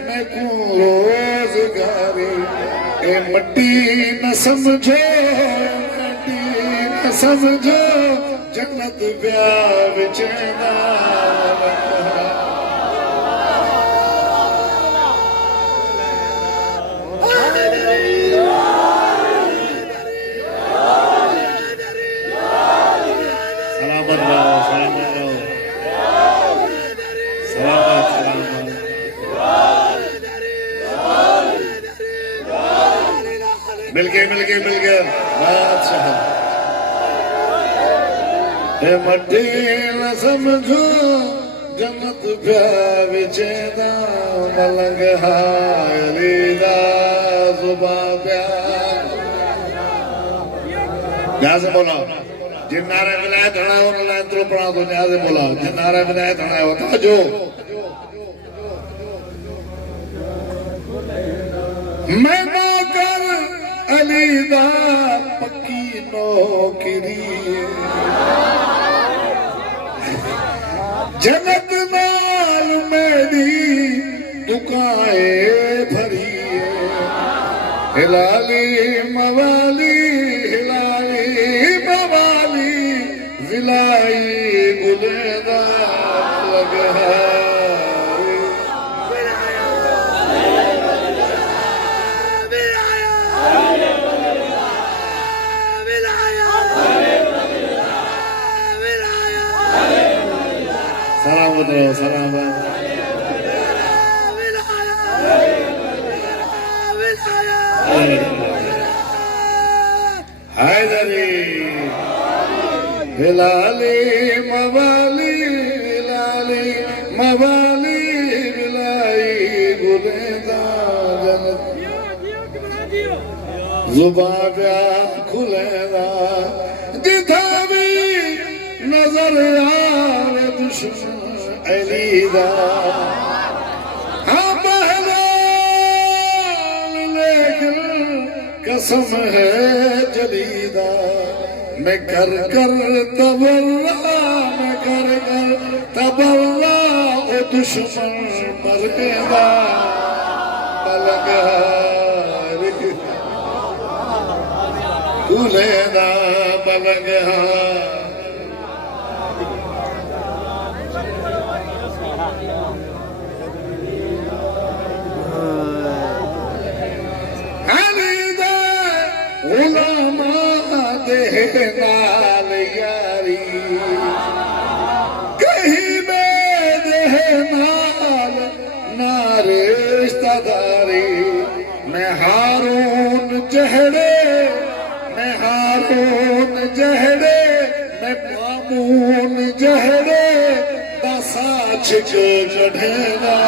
मैं को रोजगारी ए मट्टी न समझो, मट्टी न समझो, जन्नत प्यार विचना मिल गए अच्छा हे मट्टी न समझो जन्नत प्यार विचेदा मलंग हालीदा जुबान प्यार यहाँ से बोला जिन नारे विलायत हड़ा हो ना तो पढ़ा दो यहाँ से बोला जिन नारे विलायत हड़ा होता जो मैं नौकर अलीदा पक्की नौकरी जन्नत नाल मेरी दुकाएं भरी हिलाली मवाली विलाई गुलेदा लगा सलामत रहो सलामत हैदरी हिलाली मवाली हिलाली मवाली हिलाई गुलेदा जुबान प्या खुलेदा जिथा भी नजर आवे दुश्मन अलीदा हाँ बहलाल लेकिन कसम है जलीदा मैं कर तबल्ला मैं कर तबल्ला ओ दुश्मन मरेगा पलक खुलेदा पलक नाल यारी कहीं में नाल ना रिश्तेदारी मैं हारून जहड़े मैं हारून जहड़े मैं मामून जहड़े दसा छिक कढ़ेगा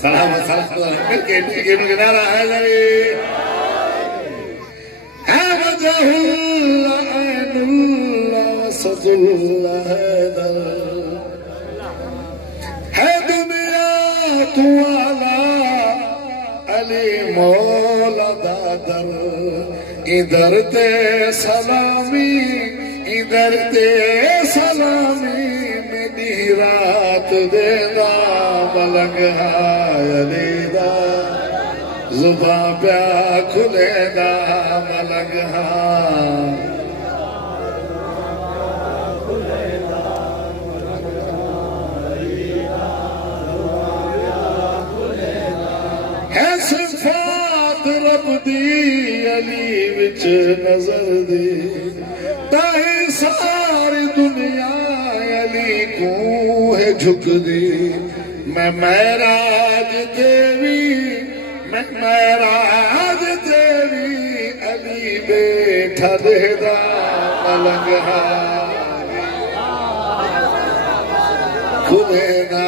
सलामत सलामत मिलके नारा है जरी है वजहुल्लाह ऐनुल्लाह सजुल्लाह है दुनिया तू आला अली मौला दादर इधर ते सलामी मेरी रात देदा मलंग हायलीदा जुबान प्या खुलेदा मलंग है सिफात रब दी अली विच नजर दी ताही सारी दुनिया अली को है झुक दी मैं महराज देवी मैं महराज तेरी अली बैठा देदा मलंग खुदे ना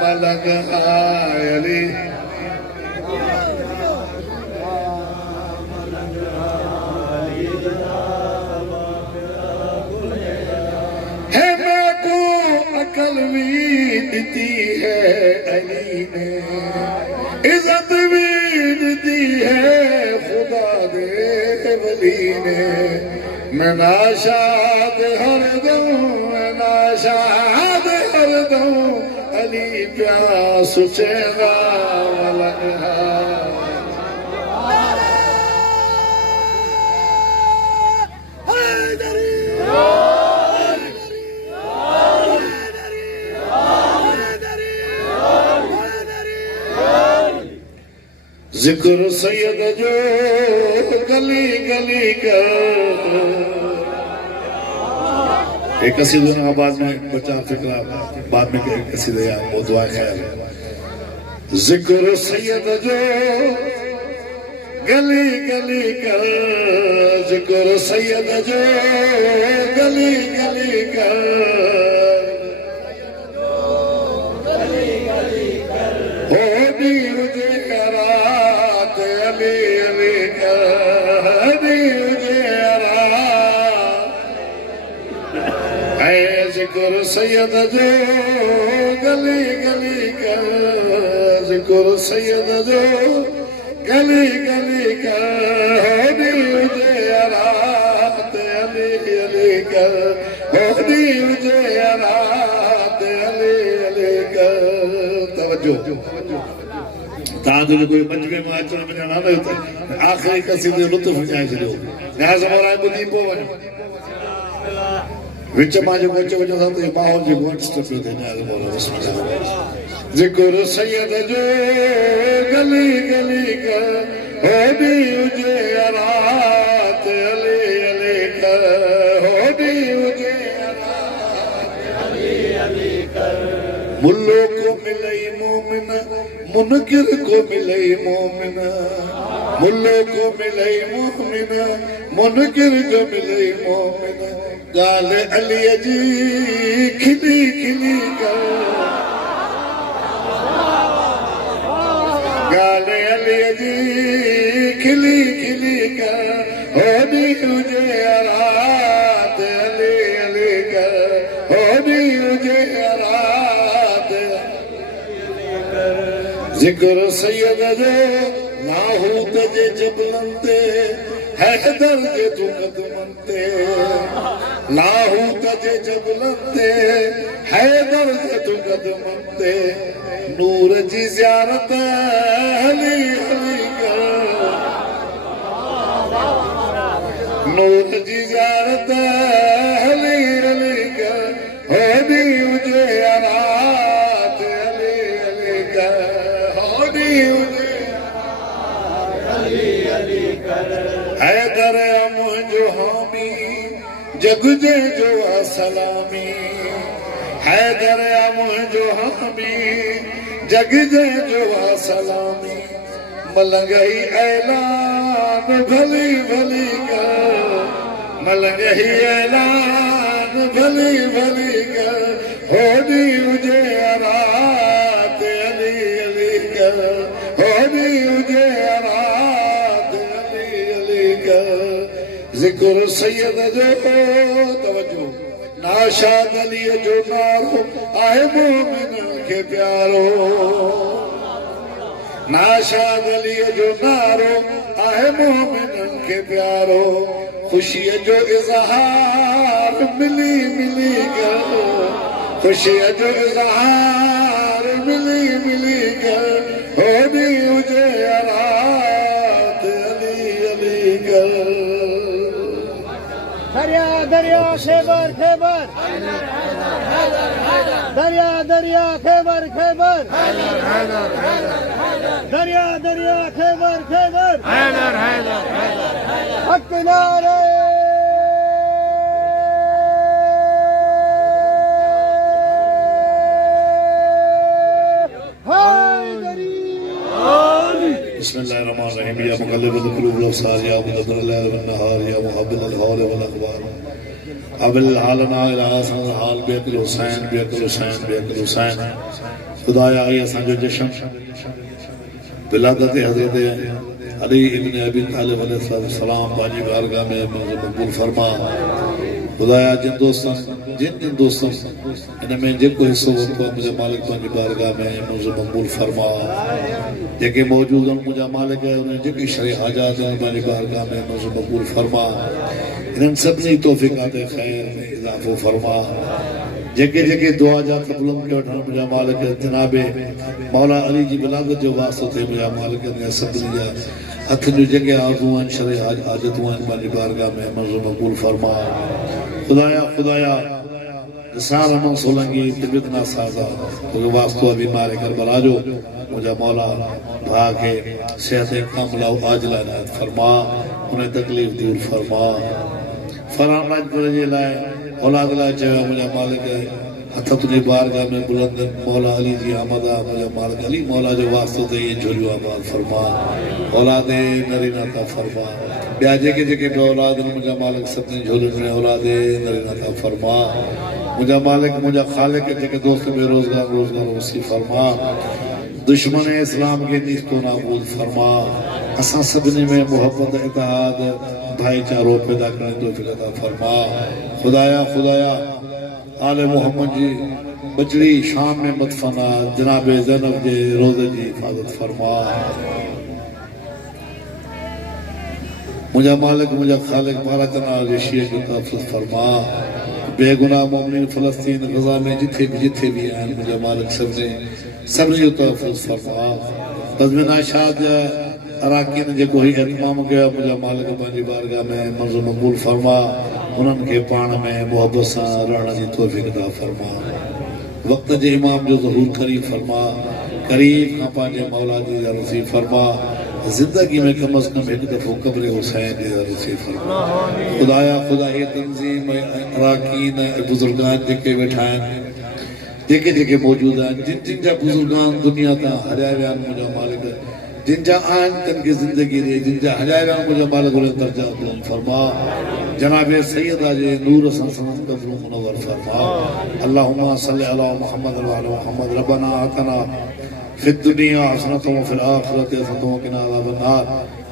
मलंग अली है मैं को अकल भी दी है अली ने इज्जत भी दी है खुदा दे वली ने मैं नाशाद हरदम मैं नाशाद हरदम अली प्यास सुचेगा मलंगा जिक्र सैयद जो गली गली कर एक कसीदा ना बाद में बचा फिक्रा बाद में कसीदा या वो दुआ खैर जिक्र सैयद जो गली गली कर जिक्र सैयद जो गली गली कर हो दी मुझे रात अली अली कर दी मुझे रात ऐ जिक्र सैयद जो गली गली कर जिक्र सैयद जो गली गली कर हो दी मुझे रात अली अली कर हो दी मुझे रात अली अली कर तवज्जो तादुल कोई पंजवे में अचण में ना न आखिरी कसीदे लुत्फ जाए छो नया ज़माना बुधी पो वञो विच मां जो विच विच सां ते माहौल जी वोट स्टेप ते नया ज़माना बिस्मिल्लाह जिक्र सैयद जो गली गली कर हो दी मुझे रात अली अली कर हो दी मुझे रात अली अली कर मुल्लो को मिले मोमिन मुनकिर को मिले मोमिन मुल्लो को मिले मोमिन मुनकिर को मिले मोमिन गाल अली जी खिली खिली कर गाल अली जी खिली खिली कर हो दी मुझे रात अली अली कर हो दी मुझे रात जिक्र सैयद जो लाहौत जे जबलंते हैदर जे तू कदमंते लाहौत जे जबलंते हैदर जे तू कदमंते नूर जी ज़ियारत हली हली कर नूर जी ज़ियारत हली हली कर हो दी मुझे रात अली अली कर हैदर मुझो हामी जग जे जो सलामी हैदर मुझो हामी जग जे जो सलामी मलंगई ऐलान भली भली कर मलंगई ऐलान भली भली कर हो दी मुझे रात अली अली कर हो दी मुझे रात अली अली कर जिक्र सैयद जो तवज्जो नाशाद अली जो नारो आहे मोमिन के प्यारो नाशाद अली जो नारो आहे मोमिन के प्यारो खुशी जो इजहार मिली मिली कर खुशी जो इजहार मिली मिली कर हो दी मुझे रात अली अली कर दरिया दरिया खैबर खैबर दरिया दरिया खैबर खैबर दरिया दरिया खैबर खैबर हक नारे बिस्मिल्लाहिर्रहमानिर्रहीम या मुक़ल्लिबल क़ुलूब वल अब्सार या मुदब्बिरल लैल वन नहार या मुहब्बिल हौल वल अखबार अबिल हालना इला हसन हाल बेकल हुसैन खुदाया ये असांजो जश्न विलादत हज़रत अली इब्न अबी तालिब अलैहिस्सलाम बाजी बारगाह में मक़बूल फरमा। खुदाया जिन दोस्तन इनमें जेको हिस्सो वरितो मुंहिंजे मालिक तुंहिंजी बारगाह में मुंहिंजो मक़बूल फरमा। जेके मौजूद आहिनि मुंहिंजा मालिक उन्हनि जेकी शरई हाजात आहिनि पंहिंजी बारगाह में मुंहिंजो मक़बूल फरमा। इन्हनि सभिनी तौफ़ीक़ात ख़ैर में इज़ाफ़ो फरमा। जेके जेके दुआ जा क़बूल के वठण मुंहिंजा मालिक जनाबे मौला अली जी विलादत जो वास्तो थिए मुंहिंजा मालिक ने सभिनी जा हथ जूं जेके आरज़ू आहिनि शरई हाजतूं आहिनि पंहिंजी बारगाह में मुंहिंजो मक़बूल फरमा। खुदाया साल मन सोलंगी तबियत ना साजा तो वास्तो बीमार करबला जो मुझे मौला भा के सेहत कामला आजला नात फरमा। उन्हें तकलीफ दूर फरमा। फरामत जे लाए औलाद लाए चयो मुझे मालिक हथ तुझे बारगाह में बुलंद मौला अली जी आमदा मुझे मालिक अली मौला जो वास्तो ते ये झोलियो आबाद फरमा। औलाद नरीना ता फरमा। ॿिया जेके जेके बि औलाद मुंहिंजा मालिक सभिनी झोलियुनि में औलाद नरीना ता फरमा। मुंहिंजा मालिक मुंहिंजा ख़ालिक जेके दोस्त बेरोज़गार रोज़गार वसी फरमा। दुश्मन इस्लाम के नीस्तो नाबूद फरमा। असां सभिनी में मोहब्बत इत्तेहाद भाईचारो पैदा करण जो तौफ़ीक़ अता फरमा। खुदाया आले मोहम्मद जी बचड़ी शाम में मदफना जनाब ज़ैनब जे रोज़े जी हिफ़ाज़त फरमा। मुंहिंजा मालिक मुंहिंजा ख़ालिक बारकना रिशीअ जो तहफ़्फ़ुज़ फरमा। बेगुनाह मोमिन फ़लस्तीन ग़ज़ा में जिथे भी आहिनि मुंहिंजा मालिक सभिनी जो तहफ़्फ़ुज़ फरमा। बज़्म नाशाद जा अराकीन जेको ही इत्माम कयो मुंहिंजा मालिक पंहिंजी बारगाह में मंज़ूर मक़बूल फरमा। उन्हनि खे पाण में मुहबत सां रहण जी तौफ़ीक़ अता फरमा। वक़्त जे इमाम जो ज़हूर करीब फरमा। करीब खां पंहिंजे मौला जी नसीब फरमा। ज़िंदगी में कम अज़ कम हिकु दफ़ो क़ब्र हुसैन जी नसीब फरमा। खुदा ये तंज़ीम अराकीन बुज़ुर्गान जेके वेठा आहिनि जेके जेके मौजूद आहिनि जिन जा बुज़ुर्गान दुनिया तां हरिया विया आहिनि मुंहिंजा मालिक जिन जा आहिनि तिन खे ज़िंदगी ॾे जिन जा हरिया विया आहिनि मुंहिंजा मालिक उन्हनि दर्जा बुलंद फरमा। जनाबे सैयदा जे नूर सां सनत क़ब्र मुनव्वर फरमा। अल्लाहुम्मा सल्लि अला मुहम्मद व अला मुहम्मद रब्बना आतना फिद दुनिया हसनतन व फिल आखिरति हसनतन व क़िना अज़ाबन नार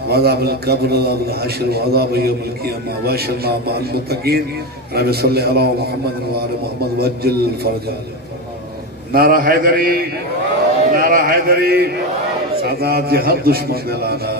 व अज़ाबल क़ब्र व अज़ाबल हश्र व अज़ाब यौमिल क़ियामह व अशरना मअल मुत्तक़ीन। रब्बि सल्लि अला मुहम्मद व अला मुहम्मद वज्जिल फरजा। नारा हैदरी सादात जे हर दुश्मन दिलाना।